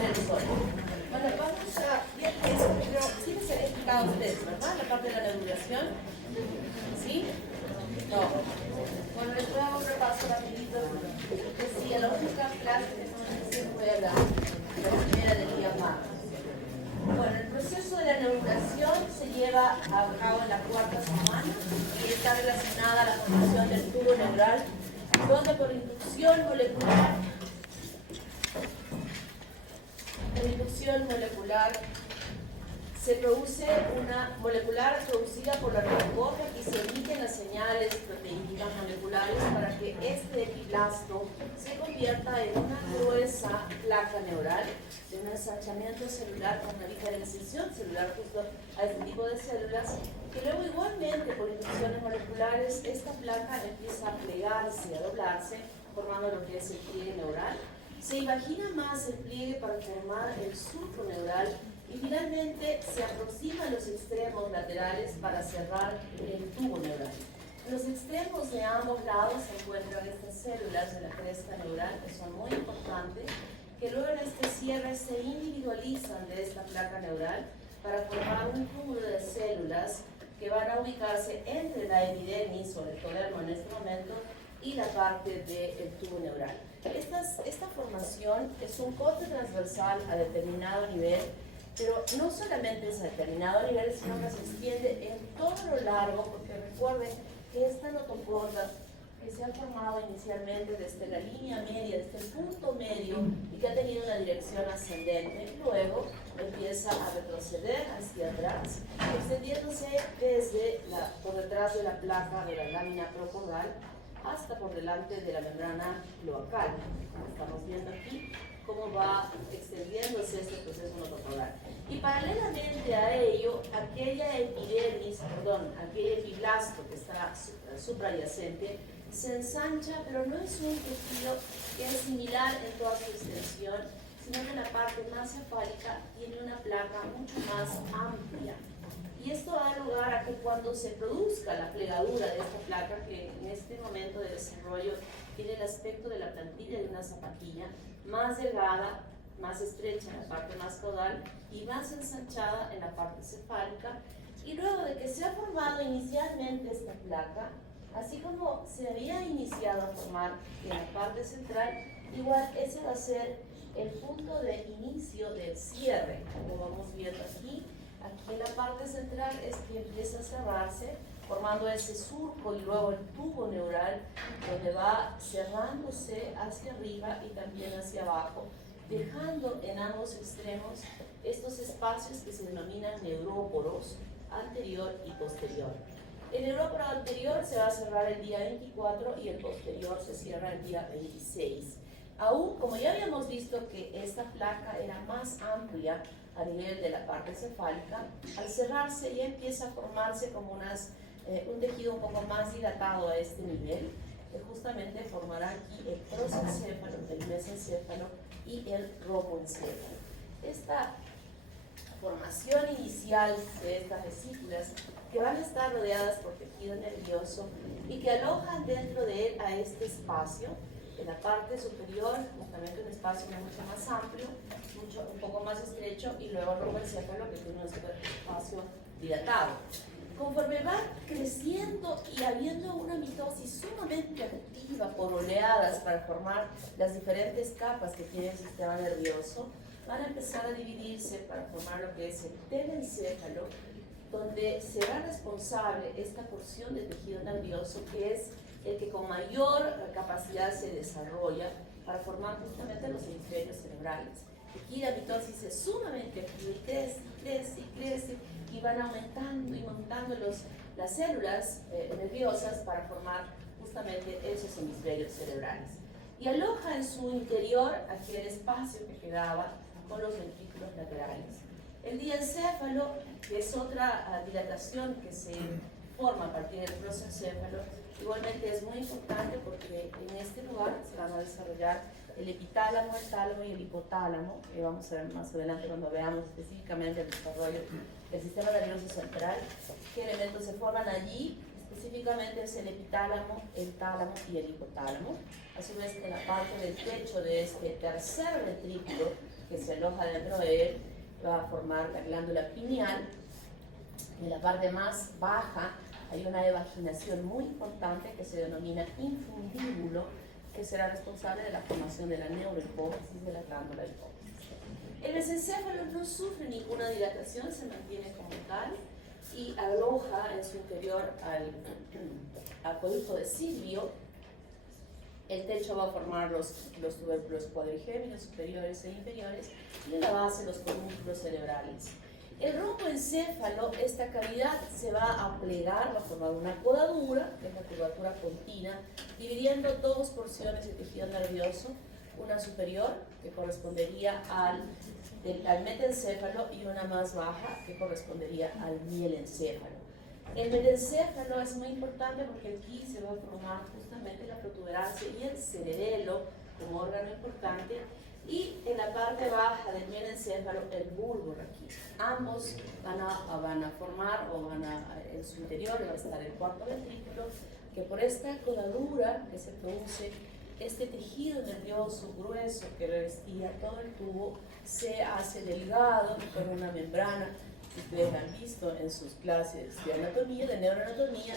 sale el sol. Bueno, vamos a ver eso, pero sí les he explicado a ustedes, ¿verdad? La parte de la nebulización. ¿Sí? No. Bueno, les voy a dar un repaso rapidito. Decía, la única clase que no fue la primera del día martes. Bueno, el proceso de la nebulización se lleva a cabo en la cuarta semana y está relacionada a la formación del tubo neural, donde por inducción molecular se produce una molecular producida por la ribosoma y se emiten las señales proteínicas moleculares para que este epiplasto se convierta en una gruesa placa neural de un ensanchamiento celular con una diferenciación celular justo a este tipo de células, que luego igualmente por inducciones moleculares esta placa empieza a plegarse, a doblarse, formando lo que es el pliegue neural. Se imagina más el pliegue para formar el surco neural y finalmente se aproxima a los extremos laterales para cerrar el tubo neural. En los extremos de ambos lados se encuentran estas células de la cresta neural que son muy importantes, que luego en este cierre se individualizan de esta placa neural para formar un cúmulo de células que van a ubicarse entre la epidermis o el ectodermo en este momento y la parte del tubo neural. Esta formación es un corte transversal a determinado nivel, pero no solamente es a determinado nivel, sino que se extiende en todo lo largo, porque recuerden que esta notocorda que se ha formado inicialmente desde la línea media, desde el punto medio, y que ha tenido una dirección ascendente, luego empieza a retroceder hacia atrás, extendiéndose por detrás de la placa de la lámina procordal hasta por delante de la membrana cloacal. Estamos viendo aquí cómo va extendiéndose este proceso notocorda. Y paralelamente a ello, aquel epiblasto que está suprayacente se ensancha, pero no es un tejido que es similar en toda su extensión, sino que la parte más cefálica tiene una placa mucho más amplia. Y esto da lugar a que cuando se produzca la plegadura de esta placa, que en este momento de desarrollo tiene el aspecto de la plantilla de una zapatilla, más delgada, más estrecha en la parte más caudal y más ensanchada en la parte cefálica, y luego de que se ha formado inicialmente esta placa, así como se había iniciado a formar en la parte central, igual ese va a ser el punto de inicio del cierre, como vamos viendo aquí. Aquí en la parte central es que empieza a cerrarse, formando ese surco y luego el tubo neural, donde va cerrándose hacia arriba y también hacia abajo, dejando en ambos extremos estos espacios que se denominan neuróporos, anterior y posterior. El neuróporo anterior se va a cerrar el día 24 y el posterior se cierra el día 26. Aún, como ya habíamos visto que esta placa era más amplia a nivel de la parte cefálica, al cerrarse ya empieza a formarse como un tejido un poco más dilatado a este nivel, que justamente formará aquí el prosencéfalo, el mesencéfalo y el roboencéfalo. Esta formación inicial de estas vesículas, que van a estar rodeadas por tejido nervioso y que alojan dentro de él a este espacio, en la parte superior, justamente un espacio mucho más amplio, un poco más estrecho, y luego el roboencéfalo, que tiene un espacio dilatado. Conforme va creciendo y habiendo una mitosis sumamente activa por oleadas para formar las diferentes capas que tiene el sistema nervioso, van a empezar a dividirse para formar lo que es el telencéfalo, donde será responsable esta porción de tejido nervioso que es el que con mayor capacidad se desarrolla para formar justamente los hemisferios cerebrales. Aquí la mitosis es sumamente activa y crece y van aumentando y montando las células nerviosas para formar justamente esos hemisferios cerebrales. Y aloja en su interior aquel espacio que quedaba con los ventrículos laterales. El diencéfalo, que es otra dilatación que se forma a partir del prosencéfalo, igualmente es muy importante porque en este lugar se van a desarrollar el epitálamo, el tálamo y el hipotálamo, que vamos a ver más adelante cuando veamos específicamente el desarrollo del sistema nervioso central. ¿Qué elementos se forman allí? Específicamente es el epitálamo, el tálamo y el hipotálamo. A su vez, en la parte del techo de este tercer ventrículo que se aloja dentro de él va a formar la glándula pineal. En la parte más baja hay una evaginación muy importante que se denomina infundíbulo, que será responsable de la formación de la neurohipófisis de la glándula hipófisis. El mesencéfalo no sufre ninguna dilatación, se mantiene como tal y aloja en su interior al acueducto de Silvio. El techo va a formar los tubérculos cuadrigéminos superiores e inferiores y en la base los colúnculos cerebrales. El romboencéfalo, esta cavidad se va a plegar, va a formar una podadura, que es la curvatura continua, dividiendo dos porciones de tejido nervioso, una superior, que correspondería al metencéfalo, y una más baja, que correspondería al mielencéfalo. El metencéfalo es muy importante porque aquí se va a formar justamente la protuberancia y el cerebelo como órgano importante, y en la parte baja del mielencéfalo el bulbo raquídeo. Ambos van a formar, en su interior va a estar el cuarto ventrículo, que por esta codadura que se produce, este tejido nervioso grueso que revestía todo el tubo se hace delgado con una membrana que ustedes han visto en sus clases de anatomía, de neuroanatomía,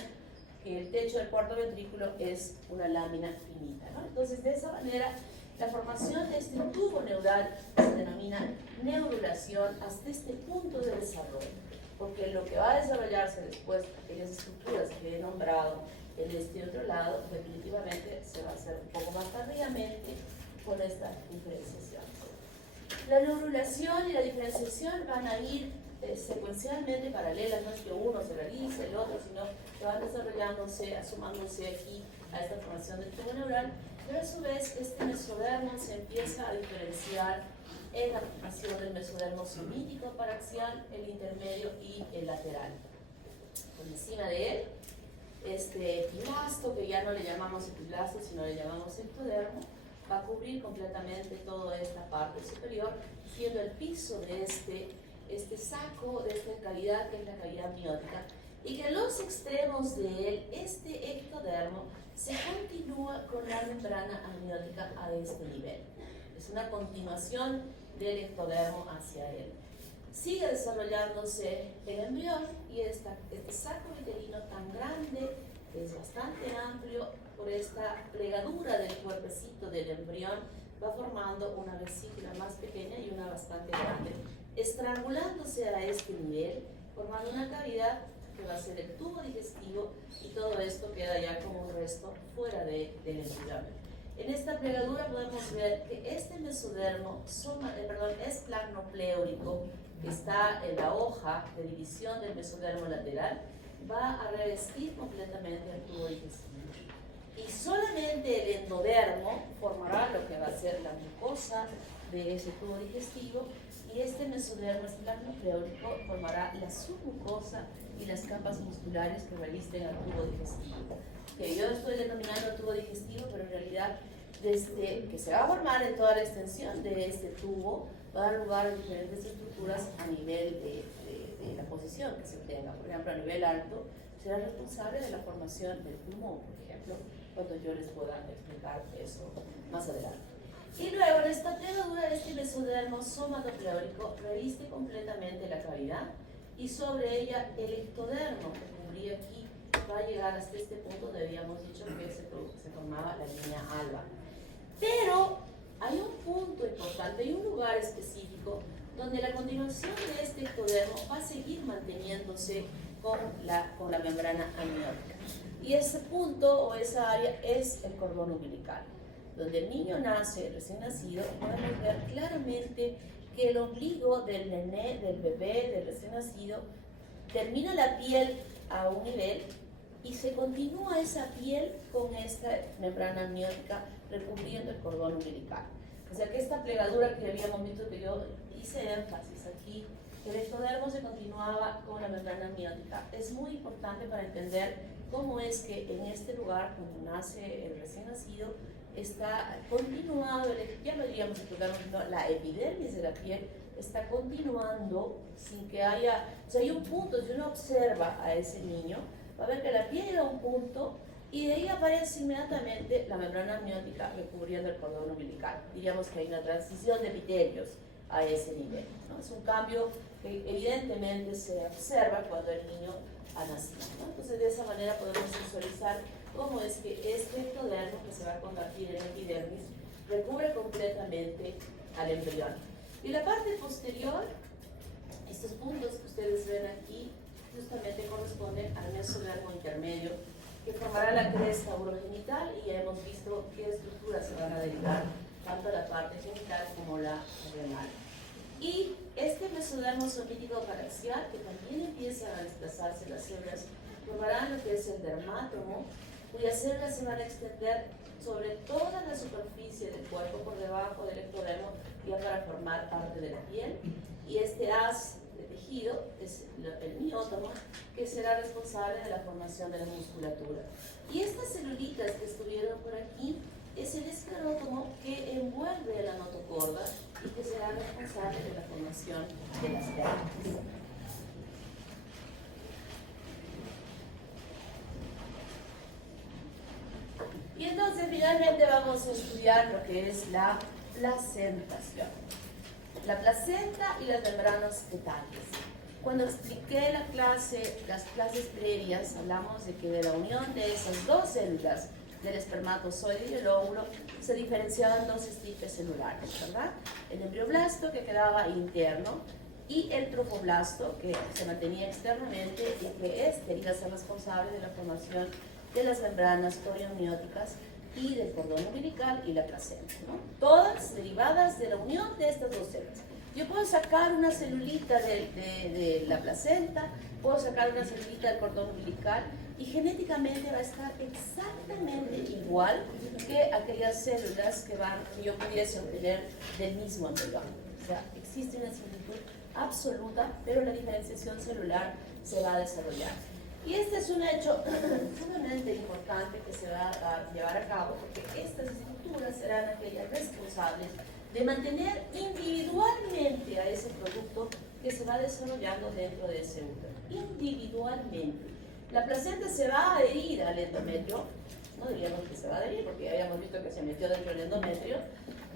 que el techo del cuarto ventrículo es una lámina finita, ¿no? Entonces, de esa manera, la formación de este tubo neural se denomina neurulación hasta este punto de desarrollo, porque lo que va a desarrollarse después, aquellas estructuras que he nombrado en este otro lado, definitivamente se va a hacer un poco más tardíamente con esta diferenciación. La neurulación y la diferenciación van a ir secuencialmente paralelas, no es que uno se realice, el otro, sino que van desarrollándose, asumándose aquí a esta formación del tubo neural, pero a su vez este mesodermo se empieza a diferenciar en la formación del mesodermo semítico paraxial, el intermedio y el lateral. Por encima de él, este epiblasto, que ya no le llamamos epiblasto, sino le llamamos ectodermo, va a cubrir completamente toda esta parte superior, siendo el piso de este saco, de esta cavidad, que es la cavidad miótica, y que en los extremos de él, este ectodermo se continúa con la membrana amniótica a este nivel. Es una continuación del ectodermo hacia él. Sigue desarrollándose el embrión y este saco uterino tan grande, que es bastante amplio, por esta plegadura del cuerpecito del embrión, va formando una vesícula más pequeña y una bastante grande, estrangulándose a este nivel, formando una cavidad que va a ser el tubo digestivo, y todo esto queda ya como un resto fuera del embrión. En esta plegadura podemos ver que este mesodermo es planopléurico, que está en la hoja de división del mesodermo lateral, va a revestir completamente el tubo digestivo. Y solamente el endodermo formará lo que va a ser la mucosa de ese tubo digestivo, y este mesodermo planopléurico formará la submucosa y las capas musculares que revisten al tubo digestivo, que yo estoy denominando tubo digestivo, pero en realidad desde que se va a formar en toda la extensión de este tubo va a dar lugar a diferentes estructuras a nivel de la posición que se tenga. Por ejemplo, a nivel alto será responsable de la formación del pulmón, por ejemplo, cuando yo les pueda explicar eso más adelante. Y luego en esta plegadura, este mesodermo somatopléurico reviste completamente la cavidad, y sobre ella el ectodermo, que cubría aquí, va a llegar hasta este punto donde habíamos dicho que se formaba la línea alba. Pero hay un punto importante, hay un lugar específico donde la continuación de este ectodermo va a seguir manteniéndose con la membrana amniótica. Y ese punto o esa área es el cordón umbilical. Donde el niño nace, recién nacido, podemos ver claramente que el ombligo del nené, del bebé, del recién nacido, termina la piel a un nivel y se continúa esa piel con esta membrana amniótica recubriendo el cordón umbilical. O sea que esta plegadura que habíamos visto, que yo hice énfasis aquí, que el ectodermo se continuaba con la membrana amniótica, es muy importante para entender cómo es que en este lugar, cuando nace el recién nacido, está continuado, ya lo diríamos, la epidermis de la piel está continuando sin que haya, o sea, hay un punto, si uno observa a ese niño, va a ver que la piel llega a un punto y de ahí aparece inmediatamente la membrana amniótica recubriendo el cordón umbilical. Diríamos que hay una transición de epitelios a ese nivel, ¿no? Es un cambio que evidentemente se observa cuando el niño ha nacido, ¿no? Entonces de esa manera podemos visualizar cómo es que este ectodermo, que se va a convertir en epidermis, recubre completamente al embrión. Y la parte posterior, estos puntos que ustedes ven aquí, justamente corresponden al mesodermo intermedio, que formará la cresta urogenital, y ya hemos visto qué estructuras se van a derivar, tanto la parte genital como la renal. Y este mesodermo somítico paraxial, que también empieza a desplazarse las células, formarán lo que es el dermatomo, cuyas células se van a extender sobre toda la superficie del cuerpo por debajo del ectodermo, ya para formar parte de la piel. Y este haz de tejido es el miótomo, que será responsable de la formación de la musculatura. Y estas celulitas que estuvieron por aquí es el esclerótomo, que envuelve la notocorda y que será responsable de la formación de las vértebras. Y entonces finalmente vamos a estudiar lo que es la placentación. La placenta y las membranas fetales. Cuando expliqué las clases previas, hablamos de que de la unión de esas dos células, del espermatozoide y el óvulo, se diferenciaban dos estigmas celulares, ¿verdad? El embrioblasto, que quedaba interno, y el trofoblasto, que se mantenía externamente y que este iba a ser responsable de la formación de las membranas chorioamnióticas y del cordón umbilical y la placenta, ¿no? Todas derivadas de la unión de estas dos células. Yo puedo sacar una celulita de la placenta, puedo sacar una celulita del cordón umbilical, y genéticamente va a estar exactamente igual que aquellas células que yo pudiese obtener del mismo embrión. O sea, existe una similitud absoluta, pero la diferenciación celular se va a desarrollar. Y este es un hecho sumamente importante que se va a llevar a cabo, porque estas estructuras serán aquellas responsables de mantener individualmente a ese producto que se va desarrollando dentro de ese útero. Individualmente. La placenta se va a adherir al endometrio, no diríamos que se va a adherir porque ya habíamos visto que se metió dentro del endometrio,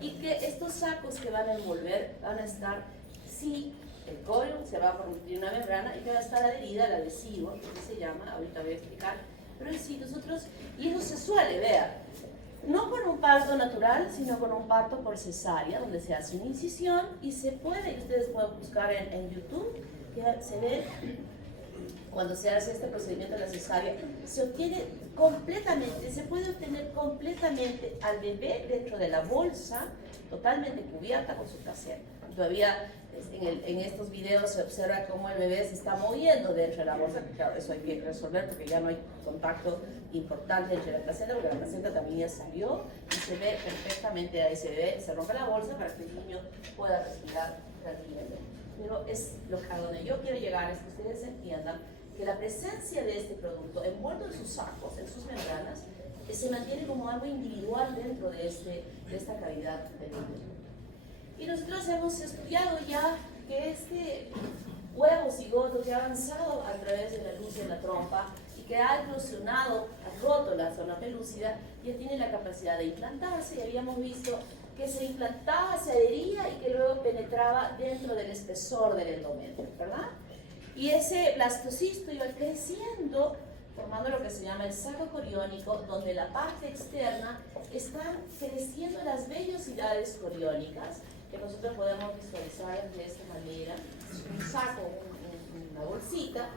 y que estos sacos que van a envolver van a estar, sí, el corium se va a convertir en una membrana y que va a estar adherida al adhesivo, que se llama, ahorita voy a explicar, pero sí, nosotros, y eso se suele ver, no con un parto natural, sino con un parto por cesárea, donde se hace una incisión y se puede, y ustedes pueden buscar en YouTube, que se ve cuando se hace este procedimiento de la cesárea, se obtiene completamente, se puede obtener completamente al bebé dentro de la bolsa, totalmente cubierta con su placenta. Todavía en estos videos se observa cómo el bebé se está moviendo dentro de la bolsa, que claro, eso hay que resolver porque ya no hay contacto importante entre la placenta, porque la placenta también ya salió y se ve perfectamente a ese bebé, se rompe la bolsa para que el niño pueda respirar tranquilamente. Pero es a donde yo quiero llegar, es que ustedes entiendan que la presencia de este producto envuelto en sus sacos, en sus membranas, se mantiene como algo individual dentro de esta cavidad del útero. Y nosotros hemos estudiado ya que este huevo cigoto que ha avanzado a través de la luz de la trompa y que ha eclosionado, ha roto la zona pelúcida, ya tiene la capacidad de implantarse, y habíamos visto que se implantaba, se adhería y que luego penetraba dentro del espesor del endometrio, ¿verdad? Y ese blastocisto iba creciendo, formando lo que se llama el saco coriónico, donde la parte externa están creciendo las vellosidades coriónicas, que nosotros podemos visualizar de esta manera. Es un saco, una bolsita,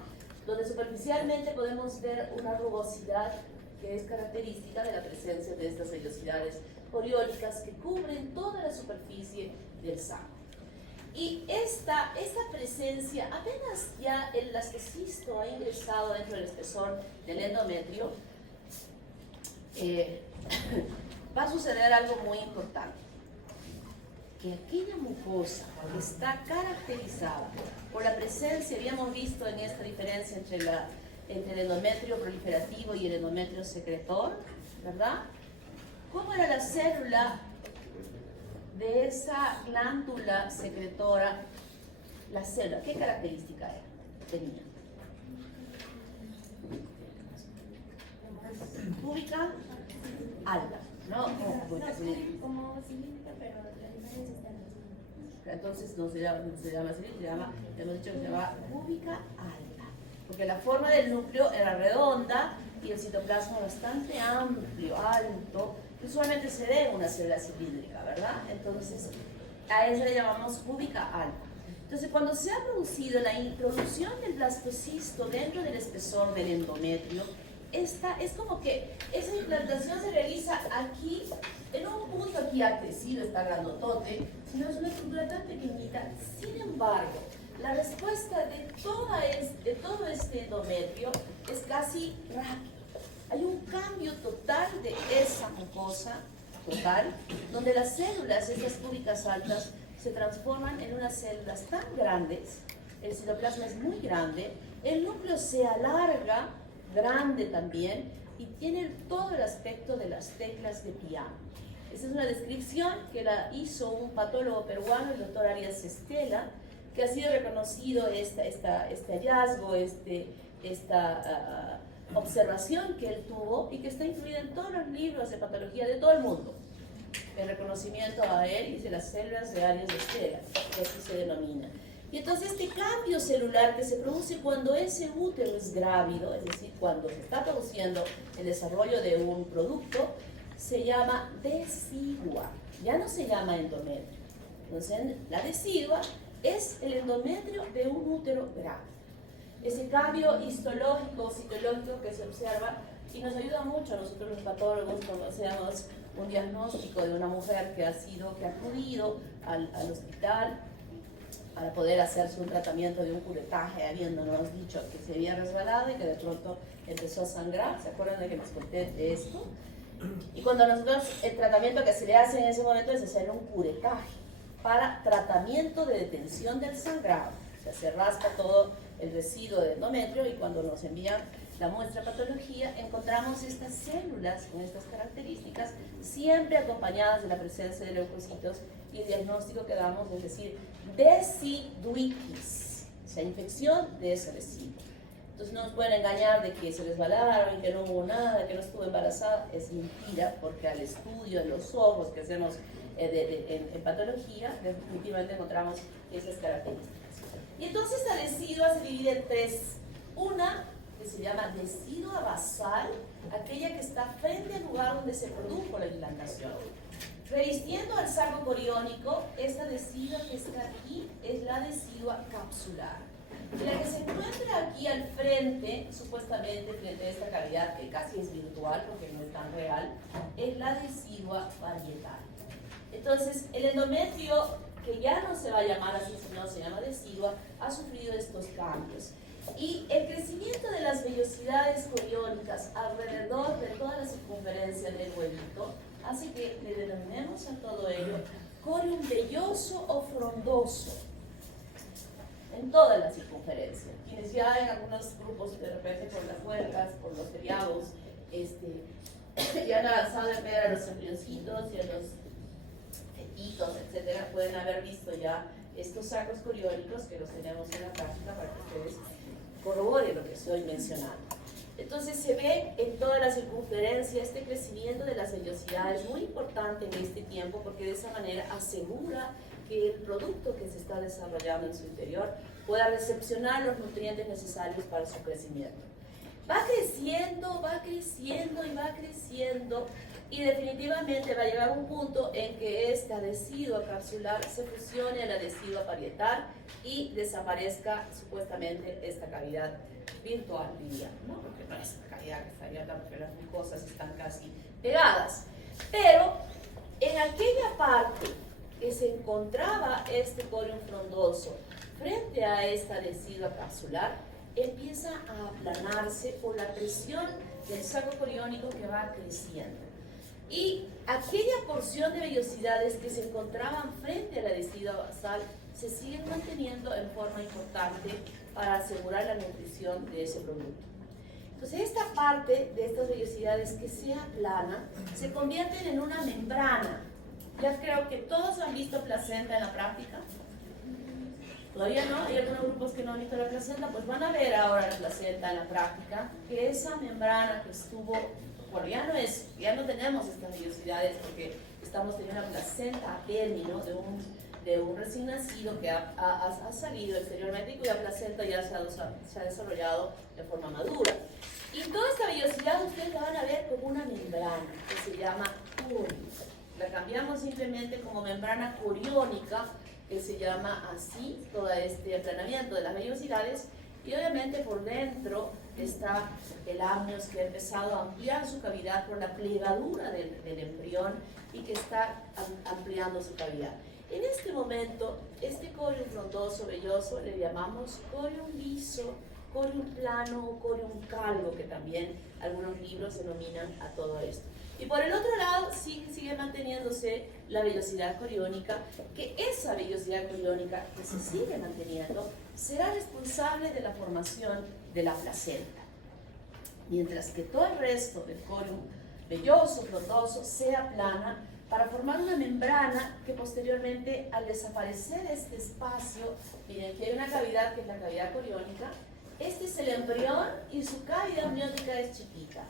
donde superficialmente podemos ver una rugosidad que es característica de la presencia de estas vellosidades coriónicas que cubren toda la superficie del saco. Y esta presencia, apenas ya el blastocisto ha ingresado dentro del espesor del endometrio, va a suceder algo muy importante, que aquella mucosa que está caracterizada por la presencia, habíamos visto en esta diferencia entre el endometrio proliferativo y el endometrio secretor, ¿verdad? ¿Cómo era la célula de esa glándula secretora? La célula, ¿qué característica tenía? Cúbica, alta, ¿no? Como cilíndrica, pero la diferencia está en los Entonces no se llama así, hemos dicho que se llama cúbica alta, porque la forma del núcleo era redonda y el citoplasma bastante amplio, alto, que usualmente se ve en una célula cilíndrica, ¿verdad? Entonces a eso le llamamos cúbica alta. Entonces, cuando se ha producido la introducción del blastocisto dentro del espesor del endometrio, esta es como que esa implantación se realiza aquí, en un punto aquí ha crecido, está grandotote, sino es una estructura tan pequeñita. Sin embargo, la respuesta de todo este endometrio es casi rápida. Hay un cambio total de esa mucosa, total, donde las células, estas cúbicas altas, se transforman en unas células tan grandes, el citoplasma es muy grande, el núcleo se alarga, grande también, y tiene todo el aspecto de las teclas de piano. Esa es una descripción que la hizo un patólogo peruano, el doctor Arias Estela, que ha sido reconocido este hallazgo, esta observación que él tuvo y que está incluida en todos los libros de patología de todo el mundo. El reconocimiento a él y de las células de Arias Estela, que así se denomina. Y entonces este cambio celular que se produce cuando ese útero es grávido, es decir, cuando se está produciendo el desarrollo de un producto, se llama decidua, ya no se llama endometrio. Entonces la decidua es el endometrio de un útero grávido. Ese cambio histológico, citológico que se observa y nos ayuda mucho a nosotros los patólogos cuando hacemos un diagnóstico de una mujer que ha acudido al hospital para poder hacerse un tratamiento de un curetaje, habiéndonos dicho que se había resbalado y que de pronto empezó a sangrar. ¿Se acuerdan de que les conté de esto? Y cuando nosotros, el tratamiento que se le hace en ese momento es hacer un curetaje para tratamiento de detención del sangrado. O sea, se rasca todo el residuo de endometrio y cuando nos envían la muestra de patología encontramos estas células con estas características, siempre acompañadas de la presencia de leucocitos, y el diagnóstico que damos es decir, deciduitis, o sea, infección de ese residuo. Entonces no nos pueden engañar de que se resbalaron, que no hubo nada, que no estuvo embarazada. Es mentira, porque al estudio de los ojos que hacemos en patología, definitivamente encontramos esas características. Y entonces la decidua se divide en tres. Una que se llama decidua basal, aquella que está frente al lugar donde se produjo la implantación. Revistiendo al saco coriónico, esta decidua que está aquí es la decidua capsular. Y la que se encuentra aquí al frente, supuestamente frente a esta cavidad, que casi es virtual porque no es tan real, es la decidua parietal. Entonces, el endometrio, que ya no se va a llamar así, sino se llama decidua, ha sufrido estos cambios. Y el crecimiento de las vellosidades coriónicas alrededor de toda la circunferencia del huevito hace que le denominemos a todo ello corium velloso o frondoso en toda la circunferencia. Quienes ya en algunos grupos, de repente por las huelgas, por los feriados, ya han avanzado en ver a los embrioncitos y a los fetitos, etcétera, pueden haber visto ya estos sacos coriónicos que los tenemos en la práctica para que ustedes corroboren lo que estoy mencionando. Entonces se ve en toda la circunferencia este crecimiento de las vellosidades, muy importante en este tiempo porque de esa manera asegura que el producto que se está desarrollando en su interior pueda recepcionar los nutrientes necesarios para su crecimiento. Va creciendo y va creciendo y definitivamente va a llegar un punto en que esta decidua capsular se fusione a la decidua parietal y desaparezca supuestamente esta cavidad virtual, diría, ¿no? Porque no es una cavidad que está abierta porque las mucosas están casi pegadas. Pero en aquella parte que se encontraba este corium frondoso frente a esta decidua capsular, empieza a aplanarse por la presión del saco coriónico que va creciendo. Y aquella porción de vellosidades que se encontraban frente a la decidua basal se siguen manteniendo en forma importante para asegurar la nutrición de ese producto. Entonces esta parte de estas vellosidades que se aplana se convierten en una membrana. Ya creo que todos han visto placenta en la práctica. Todavía no, hay algunos grupos que no han visto la placenta, pues van a ver ahora la placenta en la práctica, que esa membrana que estuvo, bueno, ya no tenemos estas vellosidades porque estamos teniendo una placenta a término de un de un recién nacido que ha salido exteriormente y cuya placenta ya se ha desarrollado de forma madura. Y toda esta vellosidad ustedes la van a ver como una membrana que se llama corium. La cambiamos simplemente como membrana coriónica, que se llama así, todo este aplanamiento de las vellosidades. Y obviamente por dentro está el amnios, que ha empezado a ampliar su cavidad por la plegadura del embrión y que está ampliando su cavidad. En este momento, este corium frondoso, velloso, le llamamos corium liso, corium plano o corium calvo, que también algunos libros denominan a todo esto. Y por el otro lado, sigue manteniéndose la vellosidad coriónica, que esa vellosidad coriónica que se sigue manteniendo será responsable de la formación de la placenta, mientras que todo el resto del corium velloso, frondoso, sea plana, para formar una membrana que posteriormente, al desaparecer este espacio, miren que hay una cavidad que es la cavidad coriónica. Este es el embrión y su cavidad amniótica es chiquita.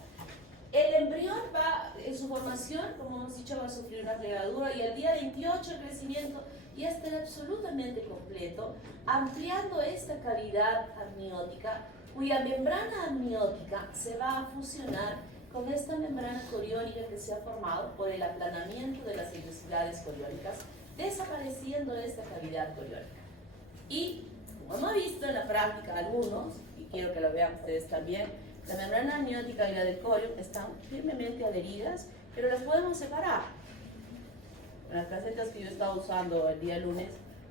El embrión va, en su formación, como hemos dicho, va a sufrir una plegadura y al día 28 el crecimiento ya estará absolutamente completo, ampliando esta cavidad amniótica, cuya membrana amniótica se va a fusionar con esta membrana coriónica que se ha formado por el aplanamiento de las vellosidades coriónicas, desapareciendo esta cavidad coriónica. Y, como hemos visto en la práctica algunos, y quiero que lo vean ustedes también, la membrana amniótica y la del corium están firmemente adheridas, pero las podemos separar. En las casetas que yo estaba usando el día lunes,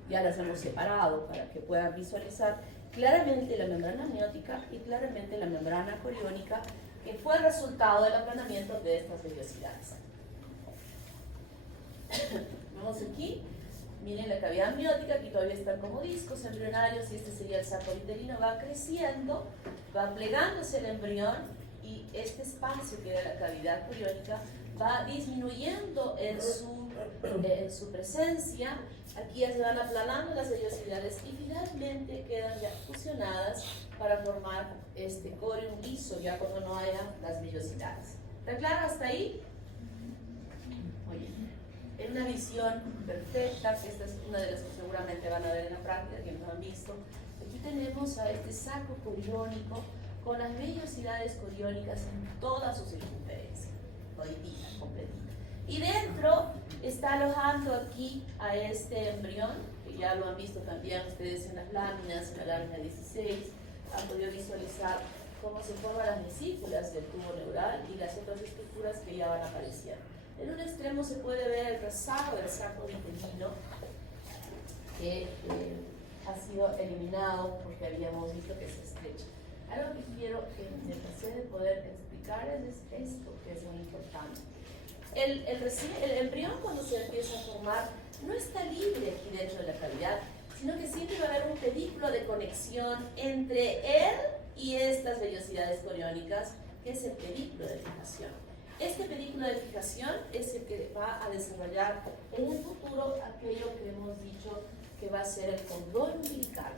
ya las hemos separado para que puedan visualizar claramente la membrana amniótica y claramente la membrana coriónica, que fue el resultado del aplanamiento de estas vellosidades. Vemos aquí, miren la cavidad amniótica, aquí todavía están como discos embrionarios y este sería el saco vitelino, va creciendo, va plegándose el embrión y este espacio que era la cavidad coriónica va disminuyendo en su presencia. Aquí ya se van aplanando las vellosidades y finalmente quedan ya fusionadas para formar este corium liso, ya cuando no haya las vellosidades. ¿Está claro hasta ahí? Muy bien. En una visión perfecta, que esta es una de las que seguramente van a ver en la práctica, que no han visto, aquí tenemos a este saco coriónico con las vellosidades coriónicas en toda su circunferencia, toditita, completita. Y dentro está alojando aquí a este embrión, que ya lo han visto también ustedes en las láminas, en la lámina 16, han podido visualizar cómo se forman las vesículas del tubo neural y las otras estructuras que ya van apareciendo. En un extremo se puede ver el rezago del saco vitelino, que ha sido eliminado porque habíamos visto que se estrecha. Algo que quiero que me pasé de poder explicarles es esto, que es muy importante. El embrión, cuando se empieza a formar, no está libre aquí dentro de la cavidad, sino que siempre va a haber un pedículo de conexión entre él y estas vellosidades coriónicas, que es el pedículo de fijación. Este pedículo de fijación es el que va a desarrollar en el futuro aquello que hemos dicho que va a ser el cordón umbilical,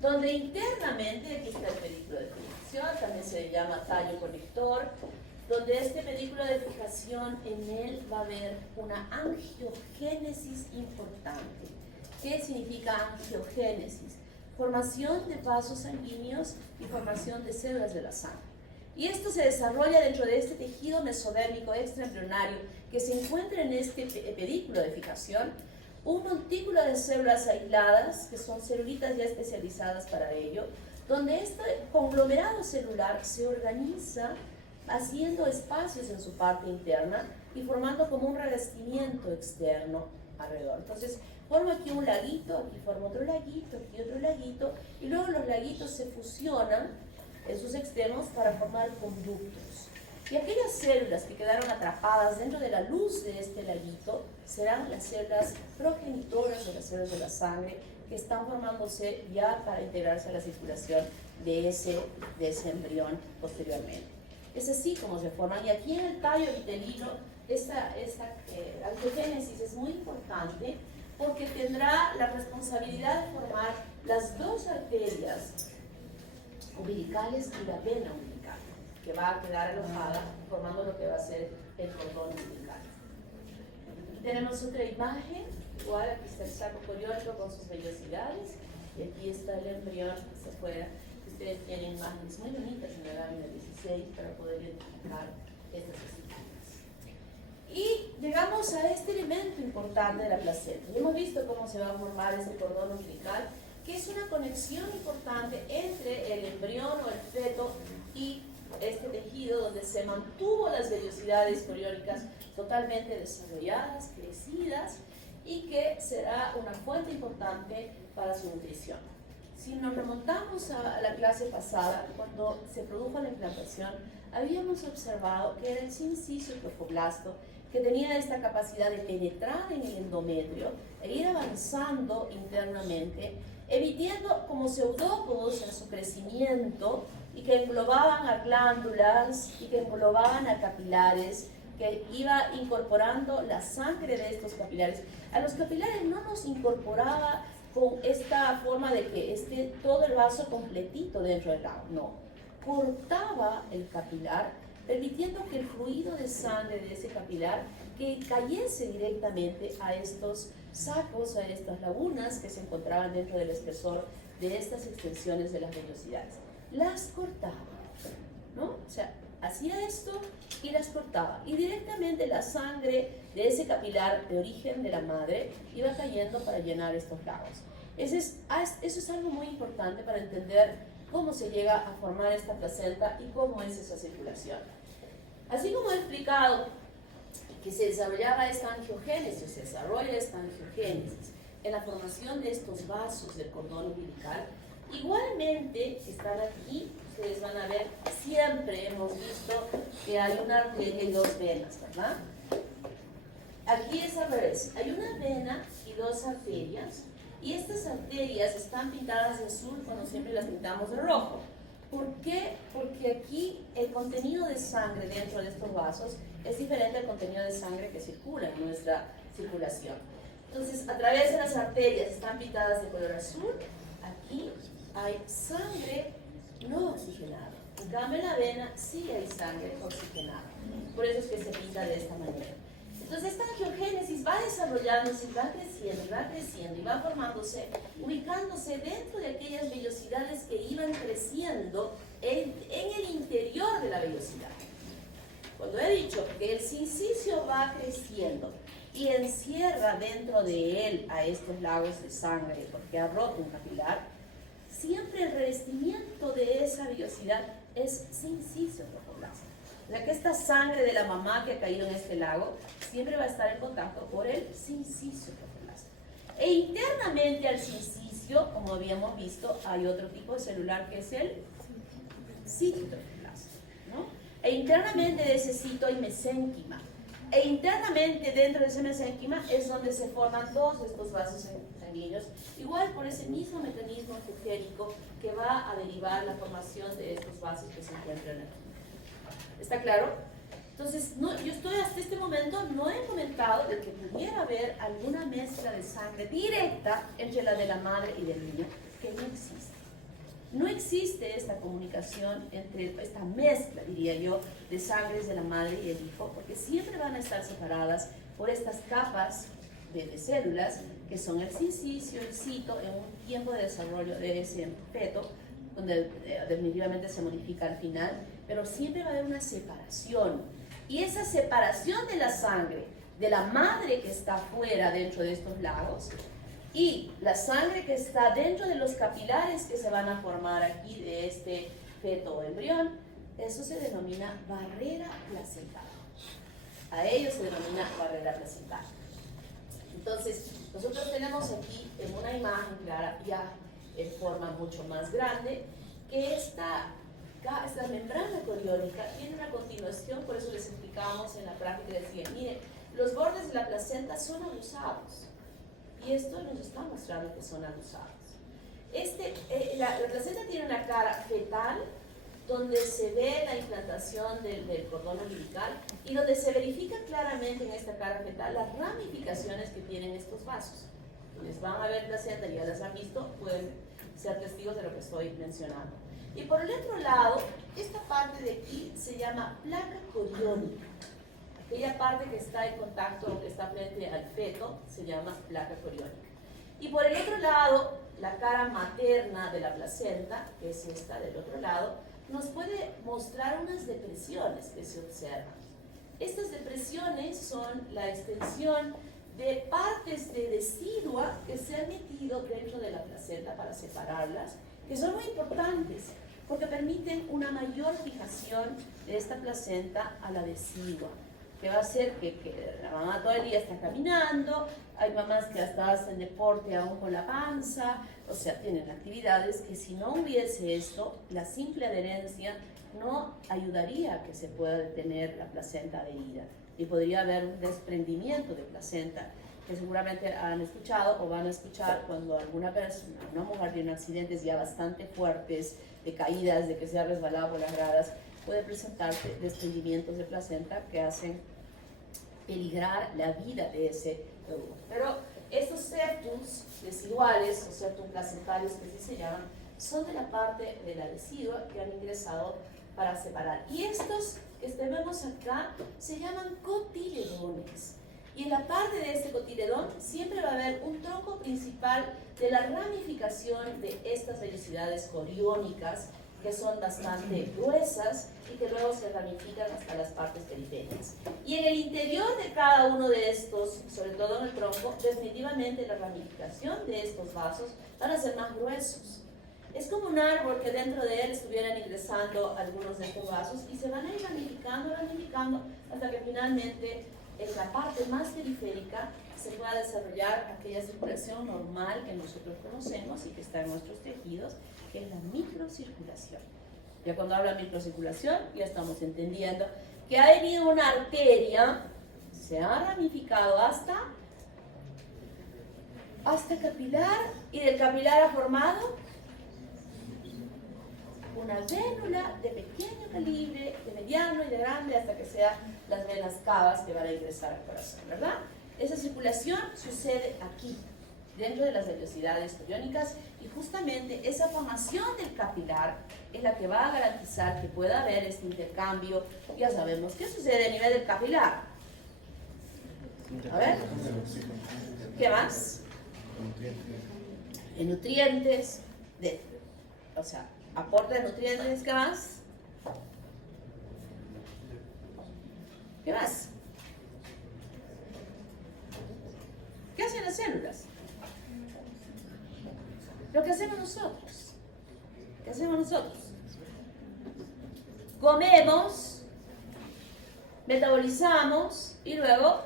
donde internamente, aquí está el pedículo de fijación, también se le llama tallo conector, donde este pedículo de fijación, en él va a haber una angiogénesis importante. ¿Qué significa angiogénesis? Formación de vasos sanguíneos y formación de células de la sangre. Y esto se desarrolla dentro de este tejido mesodérmico extraembrionario que se encuentra en este pedículo de fijación, un montículo de células aisladas, que son celulitas ya especializadas para ello, donde este conglomerado celular se organiza haciendo espacios en su parte interna y formando como un revestimiento externo alrededor. Entonces, formo aquí un laguito, aquí formo otro laguito, aquí otro laguito, y luego los laguitos se fusionan en sus extremos para formar conductos. Y aquellas células que quedaron atrapadas dentro de la luz de este laguito serán las células progenitoras de las células de la sangre, que están formándose ya para integrarse a la circulación de ese embrión posteriormente. Es así como se forman. Y aquí en el tallo vitelino, esta angiogénesis es muy importante porque tendrá la responsabilidad de formar las dos arterias umbilicales y la vena umbilical, que va a quedar alojada formando lo que va a ser el cordón umbilical. Aquí tenemos otra imagen igual aquí está el saco coriónico con sus vellosidades, y aquí está el embrión que está afuera. Ustedes tienen imágenes muy bonitas en la lámina 16 para poder identificar estas estructuras. Y llegamos a este elemento importante de la placenta. Ya hemos visto cómo se va a formar este cordón umbilical, que es una conexión importante entre el embrión o el feto y este tejido donde se mantuvo las vellosidades coriónicas totalmente desarrolladas, crecidas, y que será una fuente importante para su nutrición. Si nos remontamos a la clase pasada, cuando se produjo la implantación, habíamos observado que era el sincicio tropoblasto que tenía esta capacidad de penetrar en el endometrio e ir avanzando internamente, emitiendo como pseudópodos en su crecimiento y que englobaban a glándulas y que englobaban a capilares, que iba incorporando la sangre de estos capilares. A los capilares no nos incorporaba con esta forma de que esté todo el vaso completito dentro del lago, no. Cortaba el capilar, permitiendo que el fluido de sangre de ese capilar que cayese directamente a estos sacos, a estas lagunas que se encontraban dentro del espesor de estas extensiones de las vellosidades. Las cortaba, ¿no? O sea, hacía esto y las cortaba. Y directamente la sangre de ese capilar de origen de la madre iba cayendo para llenar estos lagos. Eso es algo muy importante para entender cómo se llega a formar esta placenta y cómo es esa circulación. Así como he explicado que se desarrollaba esta angiogénesis, se desarrolla esta angiogénesis en la formación de estos vasos del cordón umbilical, igualmente están aquí, ustedes van a ver, siempre hemos visto que hay una arteria y dos venas, ¿verdad? Aquí es al revés, hay una vena y dos arterias, y estas arterias están pintadas de azul cuando siempre las pintamos de rojo. ¿Por qué? Porque aquí el contenido de sangre dentro de estos vasos es diferente al contenido de sangre que circula en nuestra circulación. Entonces, a través de las arterias están pintadas de color azul, aquí hay sangre no oxigenada. En cambio, en la vena sí hay sangre oxigenada. Por eso es que se pinta de esta manera. Entonces, esta angiogénesis va desarrollándose, va creciendo y va formándose, ubicándose dentro de aquellas vellosidades que iban creciendo en el interior de la vellosidad. Cuando he dicho que el sincicio va creciendo y encierra dentro de él a estos lagos de sangre porque ha roto un capilar, siempre el revestimiento de esa vellosidad es sincicio tropoblasto. O sea que esta sangre de la mamá que ha caído en este lago siempre va a estar en contacto por el sincicio tropoblasto. E internamente al sincicio, como habíamos visto, hay otro tipo de celular que es el citotropoblasto, ¿no? E internamente de ese cito hay mesénquima. E internamente dentro de ese mesénquima es donde se forman todos estos vasos sanguíneos, igual por ese mismo mecanismo angiogénico que va a derivar la formación de estos vasos que se encuentran aquí. ¿Está claro? Entonces, yo estoy hasta este momento no he comentado de que pudiera haber alguna mezcla de sangre directa entre la de la madre y del niño, que no existe. No existe esta comunicación entre esta mezcla, diría yo, de sangres de la madre y el hijo, porque siempre van a estar separadas por estas capas de células que son el sincicio, el cito, en un tiempo de desarrollo de ese feto, donde definitivamente se modifica al final, pero siempre va a haber una separación. Y esa separación de la sangre de la madre que está fuera dentro de estos lagos y la sangre que está dentro de los capilares que se van a formar aquí de este feto o embrión, eso se denomina barrera placental. A ello se denomina barrera placental. Entonces, nosotros tenemos aquí en una imagen clara, ya en forma mucho más grande, que esta membrana coriónica tiene una continuación, por eso les explicamos en la práctica, decía, mire, los bordes de la placenta son abusados. Y esto nos está mostrando que son abusados. La placenta tiene una cara fetal, donde se ve la implantación del cordón umbilical y donde se verifica claramente en esta cara fetal las ramificaciones que tienen estos vasos. Quienes van a ver placenta y ya las han visto, pueden ser testigos de lo que estoy mencionando. Y por el otro lado, esta parte de aquí se llama placa coriónica. aquella parte que está en contacto o que está frente al feto se llama placa coriónica. Y por el otro lado, la cara materna de la placenta, que es esta del otro lado, nos puede mostrar unas depresiones que se observan. Estas depresiones son la extensión de partes de decidua que se han metido dentro de la placenta para separarlas, que son muy importantes porque permiten una mayor fijación de esta placenta a la decidua, que va a hacer que la mamá todo el día está caminando. Hay mamás que hasta hacen deporte aún con la panza, o sea, tienen actividades que si no hubiese esto, la simple adherencia no ayudaría a que se pueda detener la placenta adherida y podría haber un desprendimiento de placenta, que seguramente han escuchado o van a escuchar cuando alguna persona, una mujer tiene accidentes ya bastante fuertes, de caídas, de que se ha resbalado por las gradas, puede presentarse desprendimientos de placenta que hacen peligrar la vida de ese bebé. Pero estos septums residuales, o septum placentarios que así se llaman, son de la parte de la decidua que han ingresado para separar. Y estos que vemos acá se llaman cotiledones. Y en la parte de este cotiledón siempre va a haber un tronco principal de la ramificación de estas vellosidades coriónicas, que son bastante gruesas y que luego se ramifican hasta las partes periféricas. Y en el interior de cada uno de estos, sobre todo en el tronco, definitivamente la ramificación de estos vasos van a ser más gruesos. Es como un árbol que dentro de él estuvieran ingresando algunos de estos vasos y se van a ir ramificando, hasta que finalmente en la parte más periférica se pueda desarrollar aquella circulación normal que nosotros conocemos y que está en nuestros tejidos, que es la microcirculación. Ya cuando habla de microcirculación, ya estamos entendiendo que ha venido una arteria, se ha ramificado hasta capilar, y del capilar ha formado una vénula de pequeño calibre, de mediano y de grande, hasta que sean las venas cavas que van a ingresar al corazón, ¿verdad? Esa circulación sucede aquí, dentro de las vellosidades coriónicas, y justamente esa formación del capilar es la que va a garantizar que pueda haber este intercambio. Ya sabemos qué sucede a nivel del capilar. A ver, ¿qué más? De nutrientes, o sea, aporte de nutrientes, ¿qué más? ¿Qué más? ¿Qué hacen las células? Lo que hacemos nosotros. ¿Qué hacemos nosotros? Comemos, metabolizamos y luego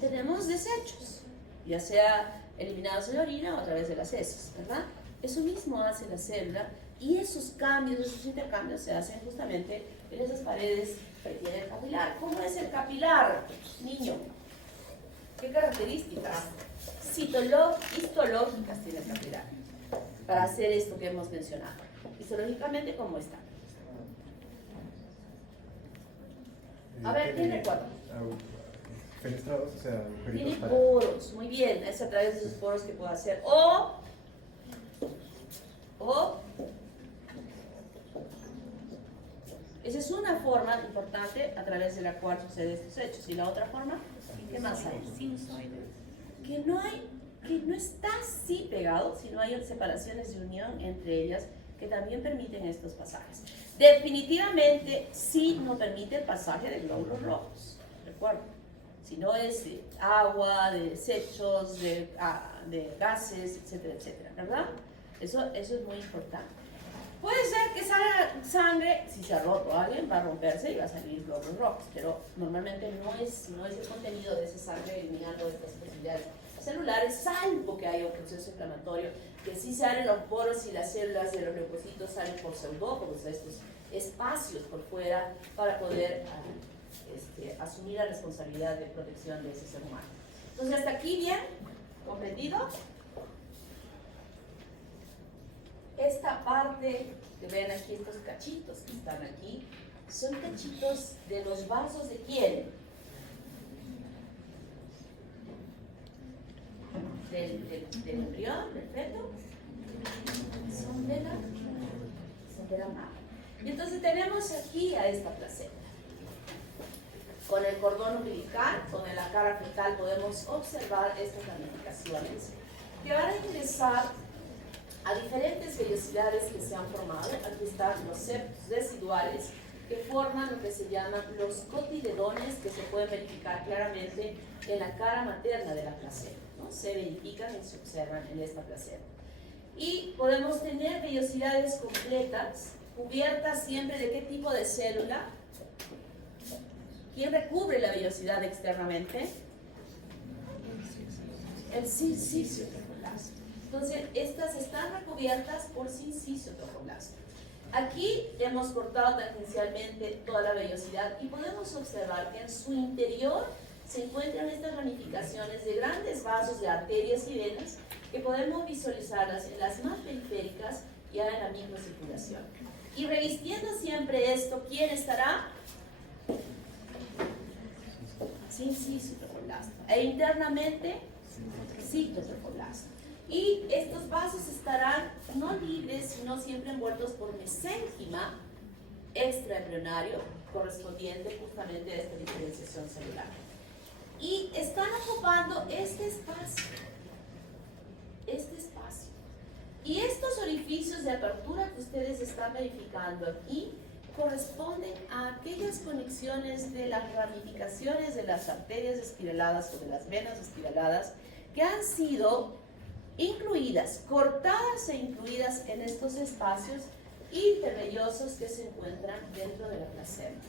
tenemos desechos, ya sea eliminados en la orina o a través de las heces, ¿verdad? Eso mismo hace la célula, y esos cambios, esos intercambios se hacen justamente en esas paredes que tiene el capilar. ¿Cómo es el niño? ¿Qué características histológicas tiene el capilar para hacer esto que hemos mencionado? Histológicamente, ¿cómo está? A ver, ¿quién recuerda? Fenestrados, o sea, tiene poros, muy bien, es a través de esos poros que puede hacer. O esa es una forma importante a través de la cual sucede estos hechos. Y la otra forma, ¿qué más hay? Sinusoides. Que no está así pegado, sino hay separaciones de unión entre ellas que también permiten estos pasajes. Definitivamente sí no permite el pasaje de glóbulos rojos, recuerden. Si no es de agua, de desechos, de gases, etcétera, etcétera, ¿verdad? Eso es muy importante. Puede ser que salga sangre, si se ha roto alguien, va a romperse y va a salir glóbulos rojos, pero normalmente no es el contenido de esa sangre eliminando estas posibilidades celulares, salvo que haya un proceso inflamatorio, que sí se abren los poros y las células de los leucocitos salen por pseudópodos, estos espacios por fuera, para poder asumir la responsabilidad de protección de ese ser humano. Entonces, hasta aquí bien, ¿comprendido? Esta parte que ven aquí, estos cachitos que están aquí, son cachitos de los vasos de quién? Del embrión, del feto. Son de la madre. Y entonces tenemos aquí a esta placenta. Con el cordón umbilical, con la cara fetal, podemos observar estas ramificaciones que van a ingresar a diferentes vellosidades que se han formado. Aquí están los septos residuales que forman lo que se llaman los cotiledones, que se pueden verificar claramente en la cara materna de la placenta, ¿no? Se verifican y se observan en esta placenta. Y podemos tener vellosidades completas, cubiertas siempre de qué tipo de célula. ¿Quién recubre la vellosidad externamente? El sincicio trofoblasta. Entonces, estas están recubiertas por sincicio trofoblasta. Aquí hemos cortado tangencialmente toda la vellosidad y podemos observar que en su interior se encuentran estas ramificaciones de grandes vasos de arterias y venas que podemos visualizarlas en las más periféricas y en la microcirculación. Y revistiendo siempre esto, ¿quién estará? Sincicio trofoblasta. E internamente, citotrofoblasta. Y estos vasos estarán no libres, sino siempre envueltos por mesénquima extraembrionario, correspondiente justamente a esta diferenciación celular. Y están ocupando este espacio. Y estos orificios de apertura que ustedes están verificando aquí corresponden a aquellas conexiones de las ramificaciones de las arterias espiraladas o de las venas espiraladas que han sido incluidas, cortadas e incluidas en estos espacios intervellosos que se encuentran dentro de la placenta.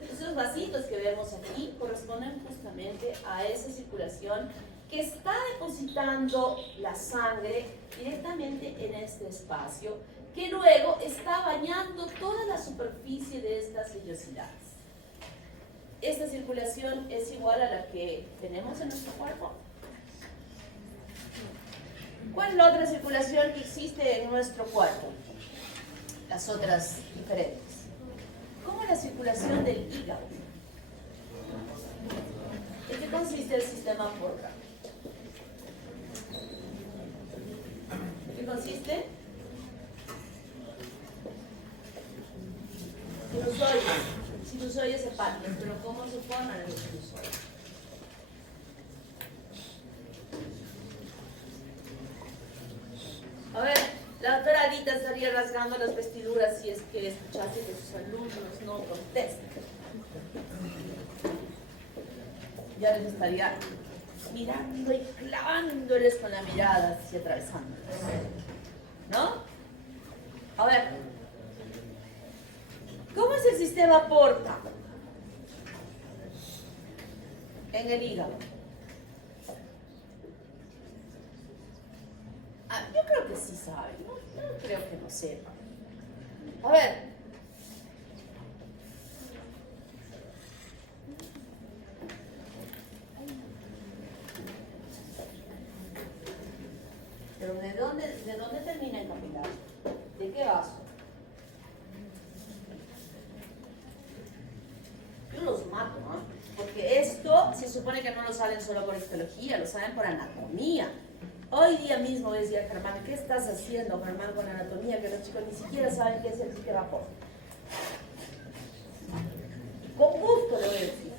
Esos vasitos que vemos aquí corresponden justamente a esa circulación que está depositando la sangre directamente en este espacio, que luego está bañando toda la superficie de estas vellosidades. Esta circulación es igual a la que tenemos en nuestro cuerpo. ¿Cuál es la otra circulación que existe en nuestro cuerpo? Las otras diferentes. ¿Cómo es la circulación del hígado? ¿En qué consiste el sistema porta? ¿En qué consiste? Sinusoides hepáticas, pero ¿cómo se forman los sinusoides? A ver, la doctora Adita estaría rasgando las vestiduras si es que escuchase que sus alumnos no contestan. Ya les estaría mirando y clavándoles con la mirada así atravesándoles, ¿no? A ver, ¿cómo es el sistema porta en el hígado? Yo creo que sí saben, no creo que no sepan. A ver. Pero ¿de dónde termina el capilar? ¿De qué vaso? Yo los mato, ¿no? Porque esto se supone que no lo saben solo por histología, lo saben por anatomía. Hoy día mismo decía Germán, ¿qué estás haciendo, Germán, con anatomía? Que los chicos ni siquiera saben qué es el pique vapor. Con gusto le voy a decir.